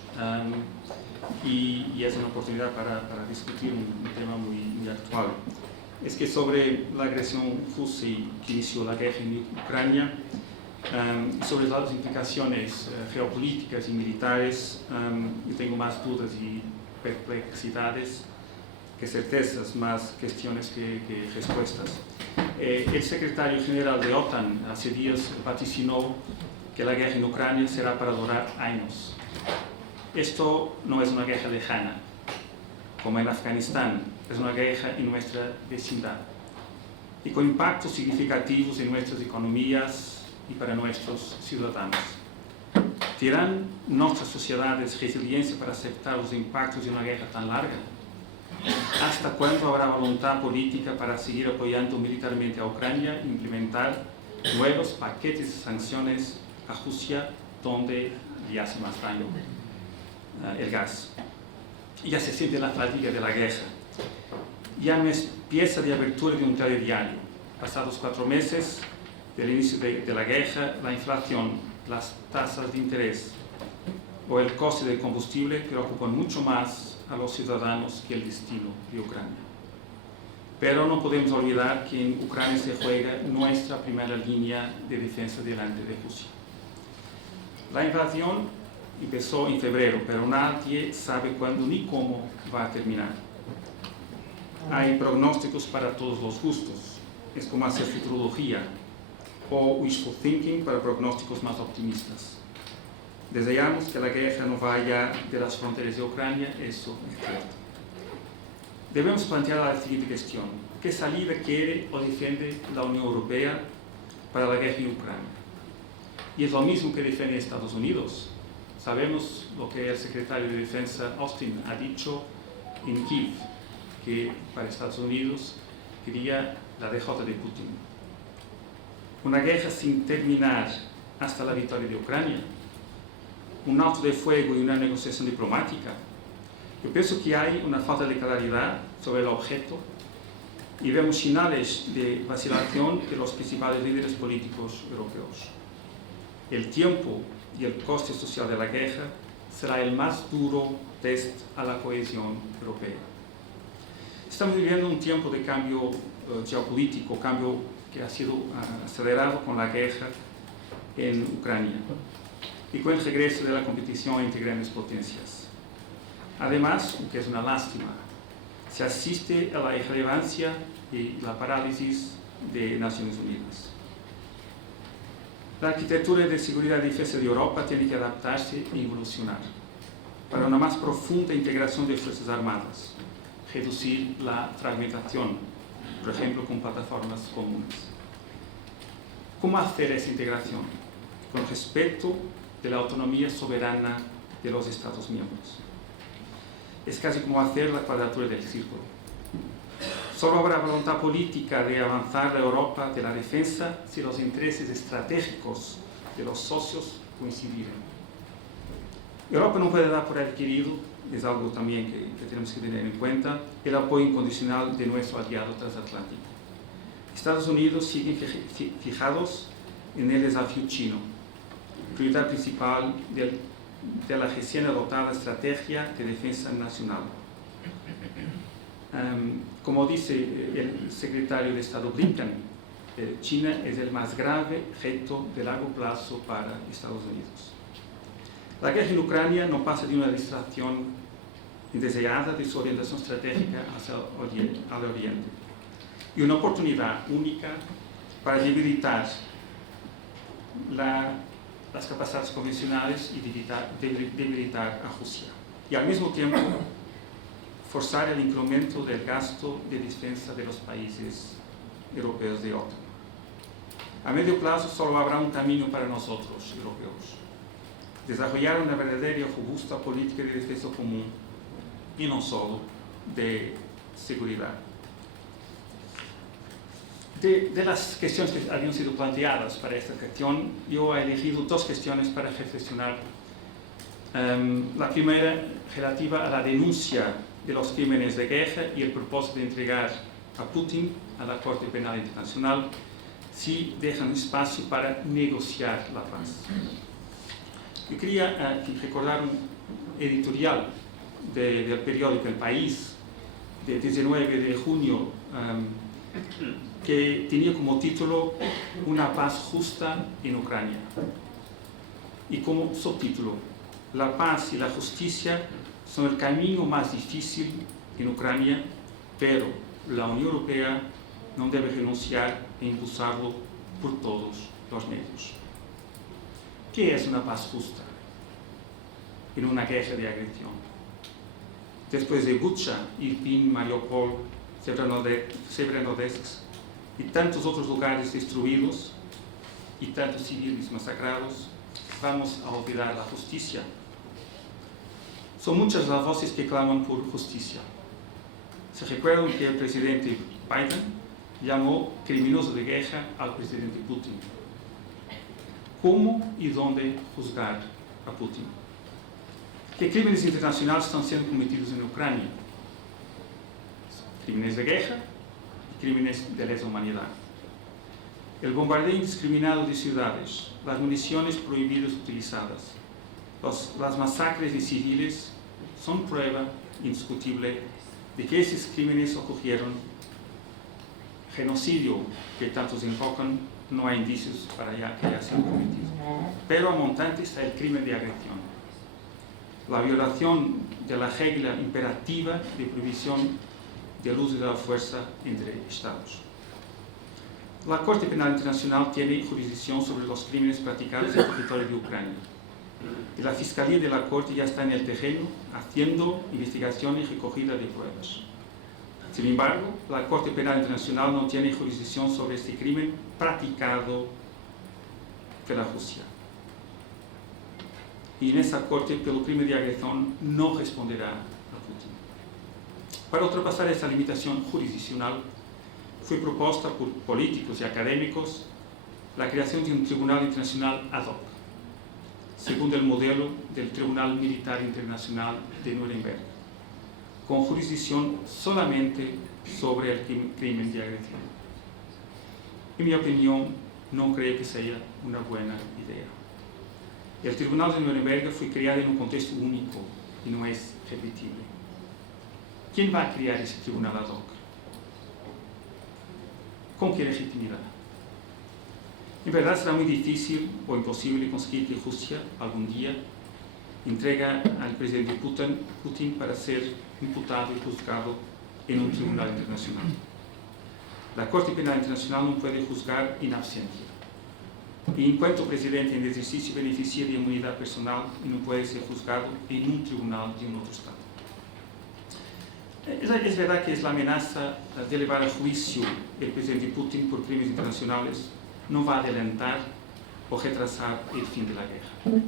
y es una oportunidad para discutir un tema muy actual. Es que sobre la agresión rusa que inició la guerra en Ucrania, sobre las implicaciones geopolíticas y militares, yo tengo más dudas y perplejidades que certezas, más cuestiones que respuestas. El secretario general de OTAN hace días vaticinó que la guerra en Ucrania será para durar años. Esto no es una guerra lejana, como en Afganistán, es una guerra en nuestra vecindad y con impactos significativos en nuestras economías y para nuestros ciudadanos. ¿Tendrán nuestras sociedades resiliencia para aceptar los impactos de una guerra tan larga? ¿Hasta cuándo habrá voluntad política para seguir apoyando militarmente a Ucrania e implementar nuevos paquetes de sanciones a Rusia donde le hace más daño el gas? Ya se siente la fatiga de la guerra. Ya no es pieza de abertura de un telediario. Pasados 4 meses del inicio de la guerra, la inflación, las tasas de interés o el coste del combustible preocupan mucho más a los ciudadanos que el destino de Ucrania. pero no podemos olvidar que en Ucrania se juega nuestra primera línea de defensa delante de Rusia. La invasión empezó en febrero, pero nadie sabe cuándo ni cómo va a terminar. Hay pronósticos para todos los gustos. Es como hacer futurología o wishful thinking para pronósticos más optimistas. Deseamos que la guerra no vaya de las fronteras de Ucrania, eso es cierto. Debemos plantear la siguiente cuestión: ¿qué salida quiere o defiende la Unión Europea para la guerra en Ucrania? Y es lo mismo que defiende Estados Unidos. Sabemos lo que el secretario de Defensa Austin ha dicho en Kiev, que para Estados Unidos quería la derrota de Putin. Una guerra sin terminar hasta la victoria de Ucrania, un alto de fuego y una negociación diplomática. Yo pienso que hay una falta de claridad sobre el objeto y vemos señales de vacilación de los principales líderes políticos europeos. El tiempo y el coste social de la guerra será el más duro test a la cohesión europea. Estamos viviendo un tiempo de cambio geopolítico, cambio que ha sido acelerado con la guerra en Ucrania y con el regreso de la competición entre grandes potencias. Además, lo que es una lástima, se asiste a la irrelevancia y la parálisis de Naciones Unidas. La arquitectura de seguridad y defensa de Europa tiene que adaptarse y evolucionar para una más profunda integración de fuerzas armadas, reducir la fragmentación, por ejemplo, con plataformas comunes. ¿Cómo hacer esa integración? Con respeto de la autonomía soberana de los Estados miembros. Es casi como hacer la cuadratura del círculo. Solo habrá voluntad política de avanzar la Europa de la defensa si los intereses estratégicos de los socios coincidieren. Europa no puede dar por adquirido, es algo también que tenemos que tener en cuenta, el apoyo incondicional de nuestro aliado transatlántico. Estados Unidos siguen fijados en el desafío chino, prioridad principal de la recién adoptada Estrategia de Defensa Nacional. Como dice el secretario de Estado Blinken, China es el más grave reto de largo plazo para Estados Unidos. La guerra en Ucrania no pasa de una distracción indeseada de su orientación estratégica hacia el Oriente y una oportunidad única para debilitar las capacidades convencionales y debilitar a Rusia. Y al mismo tiempo forzar el incremento del gasto de defensa de los países europeos de OTAN. A medio plazo solo habrá un camino para nosotros, europeos: desarrollar una verdadera y robusta política de defensa común y no solo de seguridad. De las cuestiones que habían sido planteadas para esta gestión, yo he elegido dos cuestiones para reflexionar. La primera, relativa a la denuncia de los crímenes de guerra y el propósito de entregar a Putin a la Corte Penal Internacional si dejan espacio para negociar la paz. Yo quería recordar un editorial del periódico El País, de 19 de junio, que tenía como título "Una paz justa en Ucrania", y como subtítulo "La paz y la justicia son el camino más difícil en Ucrania, pero la Unión Europea no debe renunciar a impulsarlo por todos los medios". ¿Qué es una paz justa en una guerra de agresión? Después de Bucha, Irpin, Mariupol, Severodonetsk y tantos otros lugares destruidos y tantos civiles masacrados, ¿vamos a olvidar la justicia? Son muchas las voces que claman por justicia. Se recuerdan que el presidente Biden llamó criminoso de guerra al presidente Putin. ¿Cómo y dónde juzgar a Putin? ¿Qué crímenes internacionales están siendo cometidos en Ucrania? Crímenes de guerra y crímenes de lesa humanidad. El bombardeo indiscriminado de ciudades, las municiones prohibidas utilizadas, las masacres de civiles son prueba indiscutible de que esos crímenes ocurrieron genocidio que tantos invocan, no hay indicios para que haya sido cometido. Pero a montante está el crimen de agresión, la violación de la regla imperativa de prohibición del uso de la fuerza entre Estados. La Corte Penal Internacional tiene jurisdicción sobre los crímenes practicados en el territorio de Ucrania. Y la Fiscalía de la Corte ya está en el terreno haciendo investigación y recogida de pruebas. Sin embargo, la Corte Penal Internacional no tiene jurisdicción sobre este crimen practicado por la Rusia. Y en esa Corte, pelo crimen de agresión, no responderá a Putin. Para ultrapasar esta limitación jurisdiccional, fue propuesta por políticos y académicos la creación de un Tribunal Internacional ad hoc, según el modelo del Tribunal Militar Internacional de Nuremberg, con jurisdicción solamente sobre el crimen de agresión. En mi opinión, no creo que sea una buena idea. El Tribunal de Nuremberg fue creado en un contexto único y no es repetible. ¿Quién va a crear ese Tribunal ad hoc? ¿Con qué legitimidad? En verdad será muy difícil o imposible conseguir que Rusia algún día entregue al presidente Putin para ser imputado y juzgado en un tribunal internacional. La Corte Penal Internacional no puede juzgar in absentia. Y en cuanto presidente en ejercicio beneficia de inmunidad personal y no puede ser juzgado en un tribunal de un otro Estado. Es verdad que es la amenaza de elevar a juicio el presidente Putin por crímenes internacionales no va a adelantar o retrasar el fin de la guerra.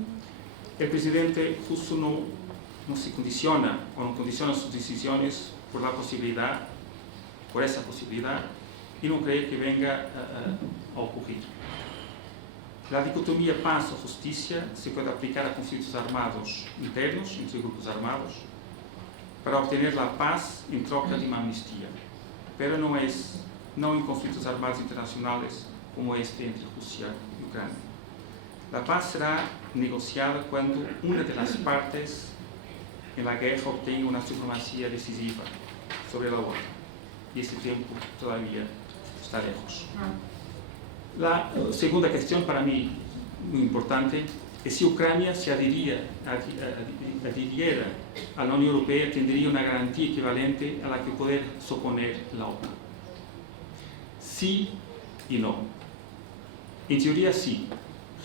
El presidente ruso no se condiciona o no condiciona sus decisiones por esa posibilidad, y no cree que venga a ocurrir. La dicotomía paz o justicia se puede aplicar a conflictos armados internos entre grupos armados para obtener la paz en troca de una amnistía, pero no en conflictos armados internacionales como este entre Rusia y Ucrania. La paz será negociada cuando una de las partes en la guerra obtenga una supremacía decisiva sobre la otra, y ese tiempo todavía está lejos. La segunda cuestión, para mí muy importante, es si Ucrania se adhiriera a la Unión Europea, tendría una garantía equivalente a la que poder suponer la OTAN. Sí y no. En teoría sí,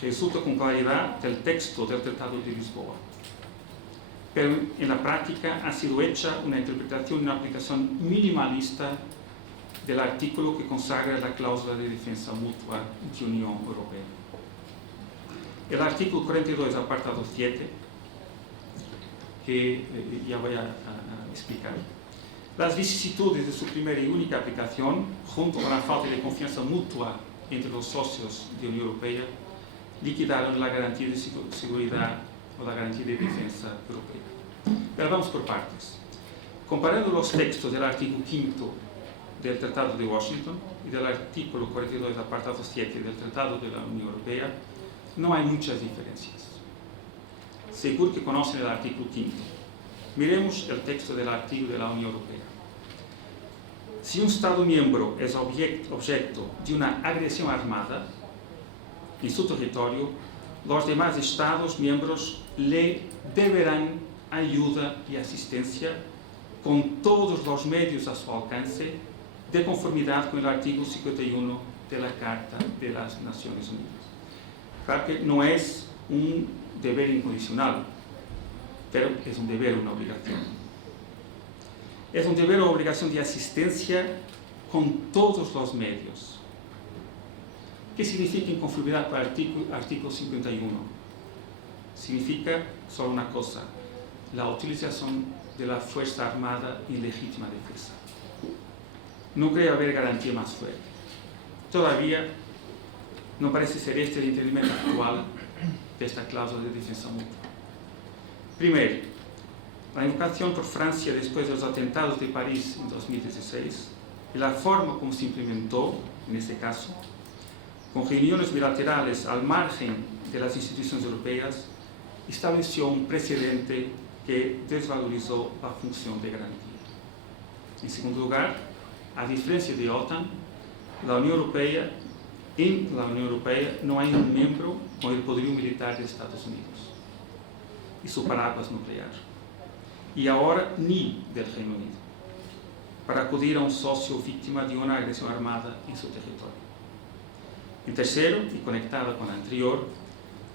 resulta con claridad del texto del Tratado de Lisboa. Pero en la práctica ha sido hecha una interpretación y una aplicación minimalista del artículo que consagra la cláusula de defensa mutua de la Unión Europea. El artículo 42, apartado 7, que ya voy a explicar. Las vicisitudes de su primera y única aplicación, junto con la falta de confianza mutua entre los socios de la Unión Europea, liquidaron la garantía de seguridad o la garantía de defensa europea. Pero vamos por partes. Comparando los textos del artículo 5 del Tratado de Washington y del artículo 42, apartado 7 del Tratado de la Unión Europea, no hay muchas diferencias. Seguro que conocen el artículo 5. Miremos el texto del artículo de la Unión Europea. Si un Estado miembro es objeto de una agresión armada en su territorio, los demás Estados miembros le deberán ayuda y asistencia con todos los medios a su alcance, de conformidad con el artículo 51 de la Carta de las Naciones Unidas. Claro que no es un deber incondicional, pero es un deber, una obligación. Es un deber o obligación de asistencia con todos los medios. ¿Qué significa en conformidad con el artículo 51? Significa solo una cosa: la utilización de la fuerza armada en legítima defensa. No creo haber garantía más fuerte. Todavía no parece ser este el entendimiento actual de esta cláusula de defensa mutua. Primero, la invocación por Francia después de los atentados de París en 2016 y la forma como se implementó, en este caso, con reuniones bilaterales al margen de las instituciones europeas, estableció un precedente que desvalorizó la función de garantía. En segundo lugar, a diferencia de OTAN, la Unión Europea, en la Unión Europea no hay un miembro con el poderío militar de Estados Unidos y su paraguas nuclear, y ahora ni del Reino Unido, para acudir a un socio víctima de una agresión armada en su territorio. En tercero, y conectada con la anterior,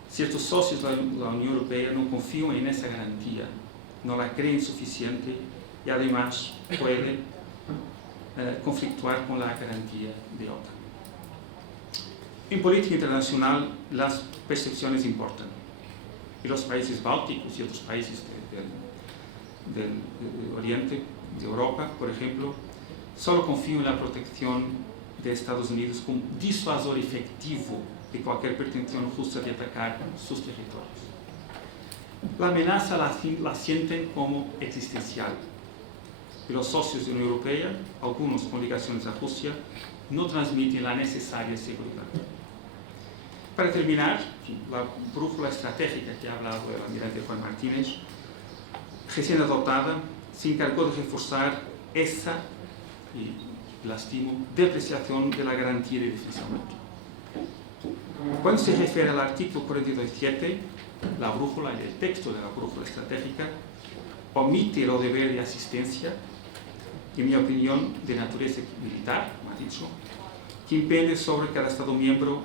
ciertos socios de la Unión Europea no confían en esa garantía, no la creen suficiente y además pueden conflictuar con la garantía de OTAN. En política internacional, las percepciones importan. Y los países bálticos y otros países del Oriente, de Europa, por ejemplo, solo confían en la protección de Estados Unidos como disuasor efectivo de cualquier pretensión rusa de atacar sus territorios. La amenaza la sienten como existencial. Y los socios de la Unión Europea, algunos con ligaciones a Rusia, no transmiten la necesaria seguridad. Para terminar, la brújula estratégica que ha hablado el almirante Juan Martínez, recién adoptada, se encargó de reforzar esa, y lastimo, depreciación de la garantía de defensa mutua. Cuando se refiere al artículo 42.7, la brújula y el texto de la brújula estratégica omite el deber de asistencia, en mi opinión, de naturaleza militar, como ha dicho, que impende sobre cada Estado miembro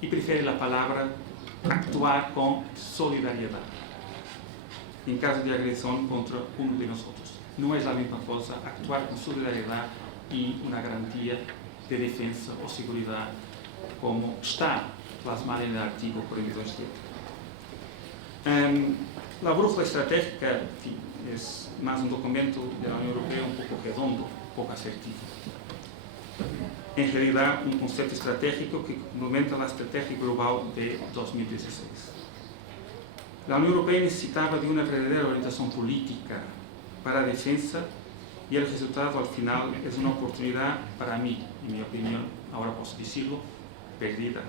y prefiere la palabra actuar con solidaridad en caso de agresión contra uno de nosotros. No es la misma cosa actuar con solidaridad y una garantía de defensa o seguridad como está plasmada en el artículo 42.7. La brújula estratégica, en fin, es más un documento de la Unión Europea un poco redondo, poco asertivo. En realidad, un concepto estratégico que complementa la estrategia global de 2016. La Unión Europea necesitaba de una verdadera orientación política para la defensa y el resultado al final es una oportunidad para mí, en mi opinión, ahora puedo decirlo, perdida,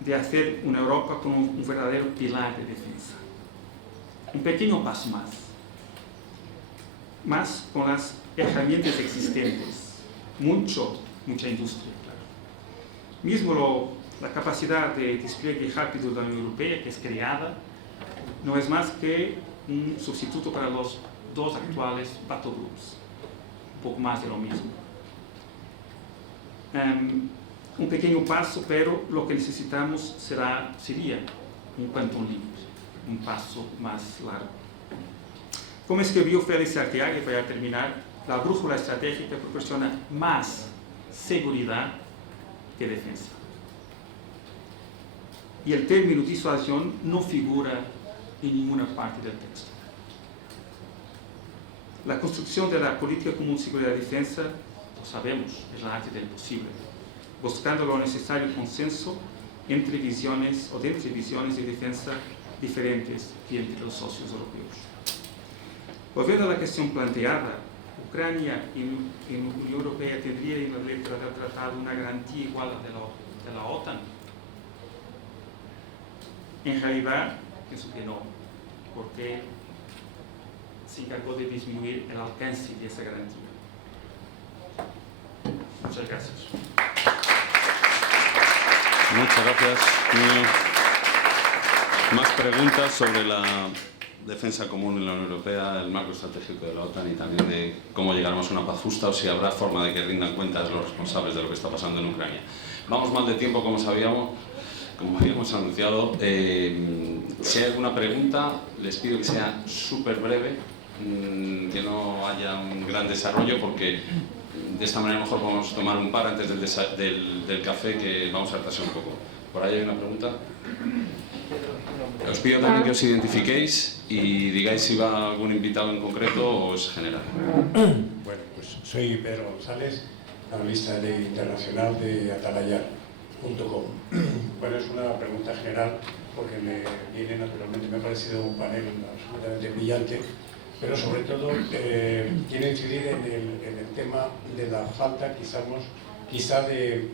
de hacer una Europa con un verdadero pilar de defensa. Un pequeño paso más con las herramientas existentes, mucha industria, claro. Mismo la capacidad de despliegue rápido de la Unión Europea, que es creada, no es más que un sustituto para los dos actuales battle groups, un poco más de lo mismo. Un pequeño paso, pero lo que necesitamos sería un quantum leap, un paso más largo. Como escribió Félix Arteaga, y voy a terminar, la brújula estratégica proporciona más seguridad que defensa. Y el término disuasión no figura en ninguna parte del texto. La construcción de la política común de seguridad y defensa, lo sabemos, es la arte del posible, buscando lo necesario consenso entre visiones de defensa diferentes que entre los socios europeos. Volviendo a la cuestión planteada, Ucrania en la Unión Europea tendría en la letra del tratado una garantía igual a de la OTAN. En realidad, pienso que no, porque se encargó de disminuir el alcance de esa garantía. Muchas gracias. Muchas gracias, Nuno. Más preguntas sobre la defensa común en la Unión Europea, el marco estratégico de la OTAN y también de cómo llegaremos a una paz justa o si habrá forma de que rindan cuentas los responsables de lo que está pasando en Ucrania. Vamos mal de tiempo, como habíamos anunciado. Si hay alguna pregunta, les pido que sea súper breve, que no haya un gran desarrollo, porque de esta manera mejor podemos tomar un par antes del café, que vamos a retrasar un poco. ¿Por ahí hay una pregunta? Os pido también que os identifiquéis y digáis si va algún invitado en concreto o es general. Bueno, pues soy Pedro González, analista internacional de atalaya.com. Bueno, es una pregunta general porque me viene naturalmente, me ha parecido un panel absolutamente brillante, pero sobre todo quiero incidir en el tema de la falta quizá de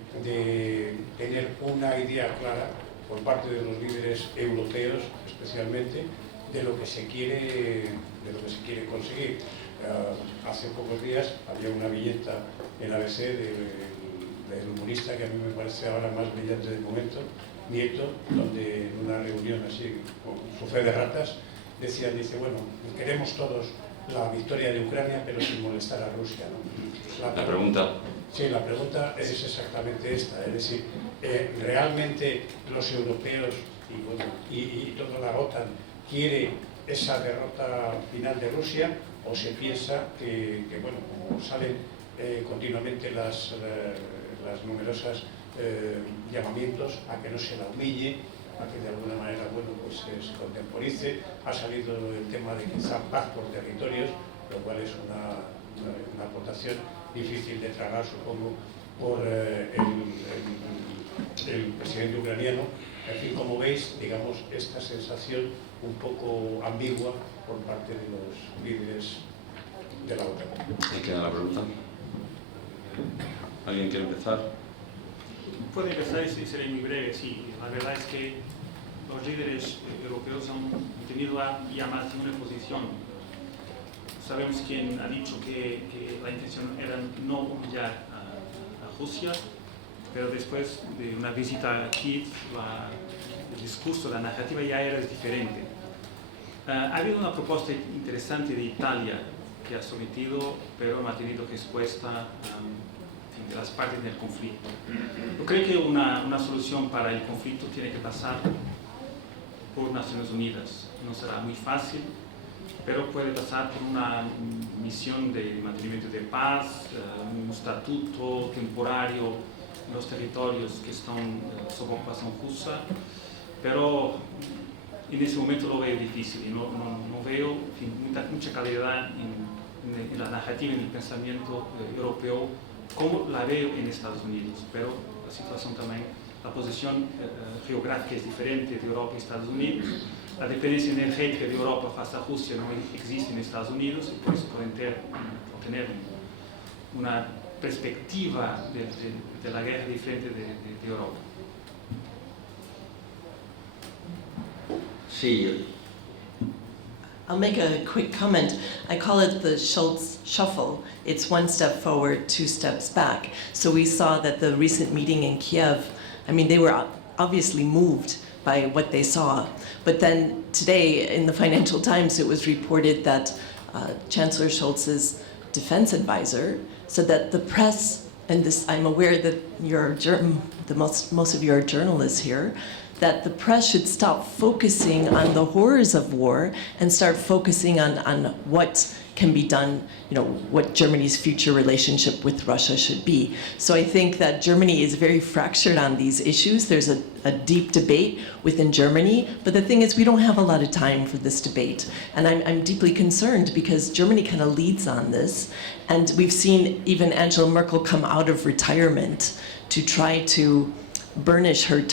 tener una idea clara por parte de los líderes europeos, especialmente, de lo que se quiere conseguir. Hace pocos días había una viñeta en ABC del humorista que a mí me parece ahora más brillante del momento, Nieto, donde en una reunión así con su fe de ratas dice, bueno, queremos todos la victoria de Ucrania, pero sin molestar a Rusia, ¿no? La pregunta... Sí, la pregunta es exactamente esta, es decir, ¿realmente los europeos y toda la OTAN quiere esa derrota final de Rusia, o se piensa que bueno, como salen continuamente las numerosas llamamientos a que no se la humille, a que de alguna manera, bueno, pues se contemporice? Ha salido el tema de quizá paz por territorios, lo cual es una aportación difícil de tragar, supongo, por el presidente ucraniano. En fin, como veis, digamos, esta sensación un poco ambigua por parte de los líderes de la OTAN. Ahí queda la pregunta. ¿Alguien quiere empezar? Puedo empezar y seré muy breve. Sí, la verdad es que los líderes europeos han tenido ya más de una posición. Sabemos quién ha dicho que la intención era no humillar a Rusia, pero después de una visita a Kiev, el discurso, la narrativa ya era diferente. Ha habido una propuesta interesante de Italia que ha sometido, pero no ha tenido respuesta de las partes del conflicto. Yo creo que una solución para el conflicto tiene que pasar por Naciones Unidas. No será muy fácil, pero puede pasar por una misión de mantenimiento de paz, un estatuto temporario en los territorios que están sob ocupación rusa, pero en ese momento lo veo difícil y no veo mucha calidad en la narrativa, en el pensamiento europeo, como la veo en Estados Unidos, pero la situación también, la posición geográfica es diferente de Europa y Estados Unidos. La dependencia energética de Europa face a Rusia no existe en Estados Unidos y por eso pueden tener una perspectiva de la guerra diferente de Europa. Sí. I'll make a quick comment. I call it the Schultz shuffle. It's one step forward, two steps back. So we saw that the recent meeting in Kiev, I mean, they were obviously moved by what they saw. But then today in the Financial Times, it was reported that Chancellor Scholz's defense advisor said that the press, and this, I'm aware that most of you are journalists here, that the press should stop focusing on the horrors of war and start focusing on what can be done, you know, what Germany's future relationship with Russia should be. So I think that Germany is very fractured on these issues. There's a deep debate within Germany, but the thing is we don't have a lot of time for this debate. And I'm deeply concerned because Germany kind of leads on this. And we've seen even Angela Merkel come out of retirement to try to burnish her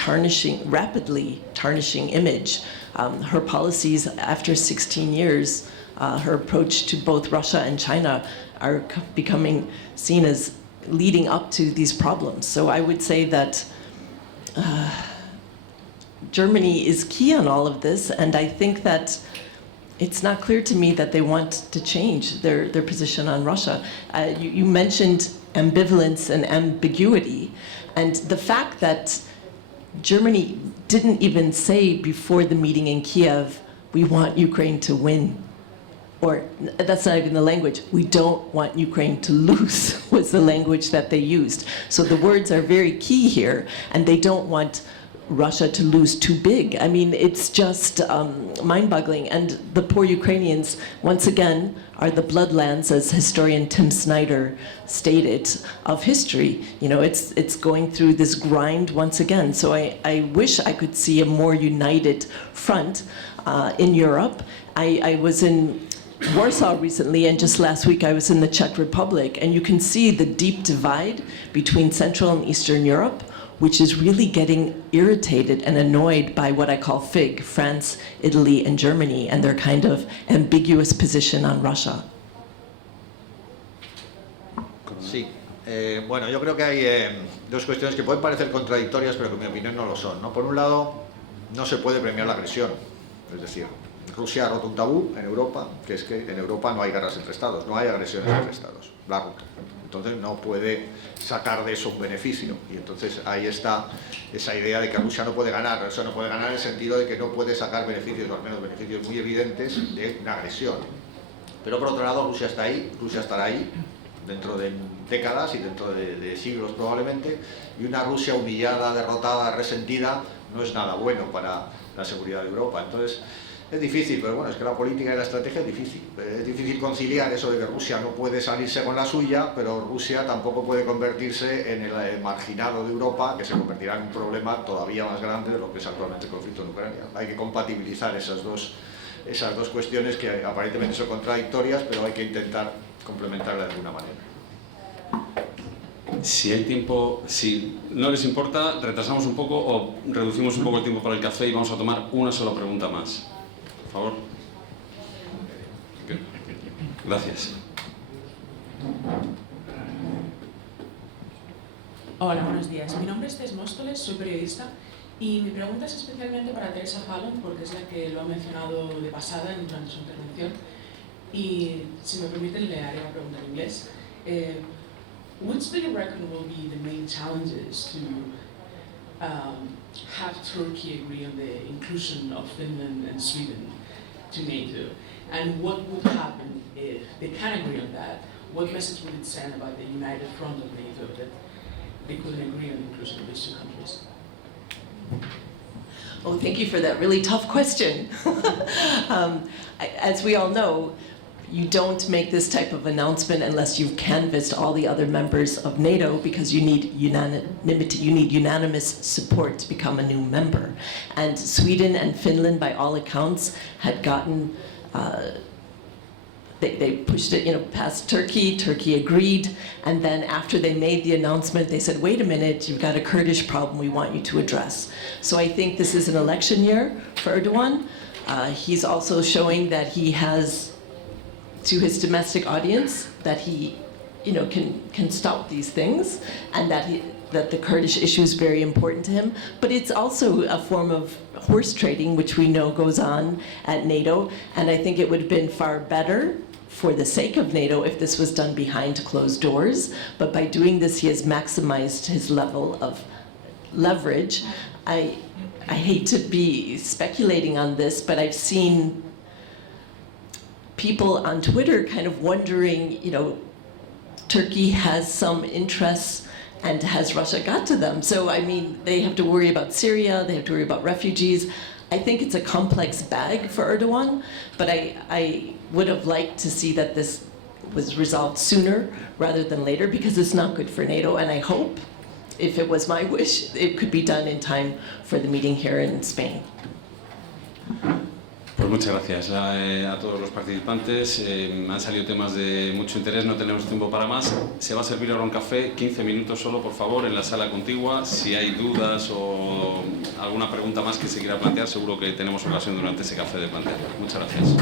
rapidly tarnishing image. Her policies after 16 years, her approach to both Russia and China are becoming seen as leading up to these problems. So I would say that Germany is key on all of this, and I think that it's not clear to me that they want to change their position on Russia. You mentioned ambivalence and ambiguity, and the fact that Germany didn't even say before the meeting in Kiev, we want Ukraine to win. Or that's not even the language, we don't want Ukraine to lose was the language that they used. So the words are very key here, and they don't want Russia to lose too big. I mean, it's just mind-boggling. And the poor Ukrainians, once again, are the bloodlands, as historian Tim Snyder stated, of history. You know, it's going through this grind once again. So I wish I could see a more united front in Europe. I was in Warsaw recently, and just last week I was in the Czech Republic, and you can see the deep divide between Central and Eastern Europe, which is really getting irritated and annoyed by what I call FIG, France, Italy, and Germany, and their kind of ambiguous position on Russia. Sí, bueno, yo creo que hay dos cuestiones que pueden parecer contradictorias, pero que en mi opinión no lo son, ¿no? Por un lado, no se puede premiar la agresión, es decir, Rusia ha roto un tabú en Europa, que es que en Europa no hay guerras entre Estados, no hay agresiones entre Estados, la ha roto. Entonces no puede sacar de eso un beneficio, y entonces ahí está esa idea de que Rusia no puede ganar. Rusia no puede ganar en el sentido de que no puede sacar beneficios, o al menos beneficios muy evidentes, de una agresión. Pero por otro lado, Rusia está ahí, Rusia estará ahí dentro de décadas y dentro de siglos probablemente, y una Rusia humillada, derrotada, resentida no es nada bueno para la seguridad de Europa. Entonces es difícil, pero bueno, es que la política y la estrategia es difícil conciliar eso de que Rusia no puede salirse con la suya, pero Rusia tampoco puede convertirse en el marginado de Europa, que se convertirá en un problema todavía más grande de lo que es actualmente el conflicto en Ucrania. Hay que compatibilizar esas dos cuestiones que aparentemente son contradictorias, pero hay que intentar complementarlas de alguna manera. Si hay tiempo, si no les importa, retrasamos un poco o reducimos un poco el tiempo para el café y vamos a tomar una sola pregunta más. Por favor. Gracias. Hola, buenos días. Mi nombre es Tess Móstoles, soy periodista y mi pregunta es especialmente para Theresa Fallon porque es la que lo ha mencionado de pasada durante su intervención y si me permiten le haré la pregunta en inglés. Which do you reckon will be the main challenges to have Turkey agree on the inclusion of Finland and Sweden to NATO? And what would happen if they can agree on that? What message would it send about the united front of NATO that they couldn't agree on the inclusion of these two countries? Oh, thank you for that really tough question. As we all know, you don't make this type of announcement unless you've canvassed all the other members of NATO, because you need unanimity, you need unanimous support to become a new member. And Sweden and Finland, by all accounts, had gotten, they pushed it past Turkey, Turkey agreed, and then after they made the announcement, they said, wait a minute, you've got a Kurdish problem we want you to address. So I think this is an election year for Erdogan. He's also showing that he has, to his domestic audience, that he, can stop these things, and that the Kurdish issue is very important to him. But it's also a form of horse trading, which we know goes on at NATO, and I think it would have been far better for the sake of NATO if this was done behind closed doors. But by doing this, he has maximized his level of leverage. I hate to be speculating on this, but I've seen people on Twitter kind of wondering, Turkey has some interests, and has Russia got to them? So, I mean, they have to worry about Syria, they have to worry about refugees. I think it's a complex bag for Erdogan, but I would have liked to see that this was resolved sooner rather than later, because it's not good for NATO, and I hope, if it was my wish, it could be done in time for the meeting here in Spain. Pues muchas gracias a todos los participantes. Han salido temas de mucho interés, no tenemos tiempo para más. Se va a servir ahora un café, 15 minutos solo, por favor, en la sala contigua. Si hay dudas o alguna pregunta más que se quiera plantear, seguro que tenemos ocasión durante ese café de plantear. Muchas gracias.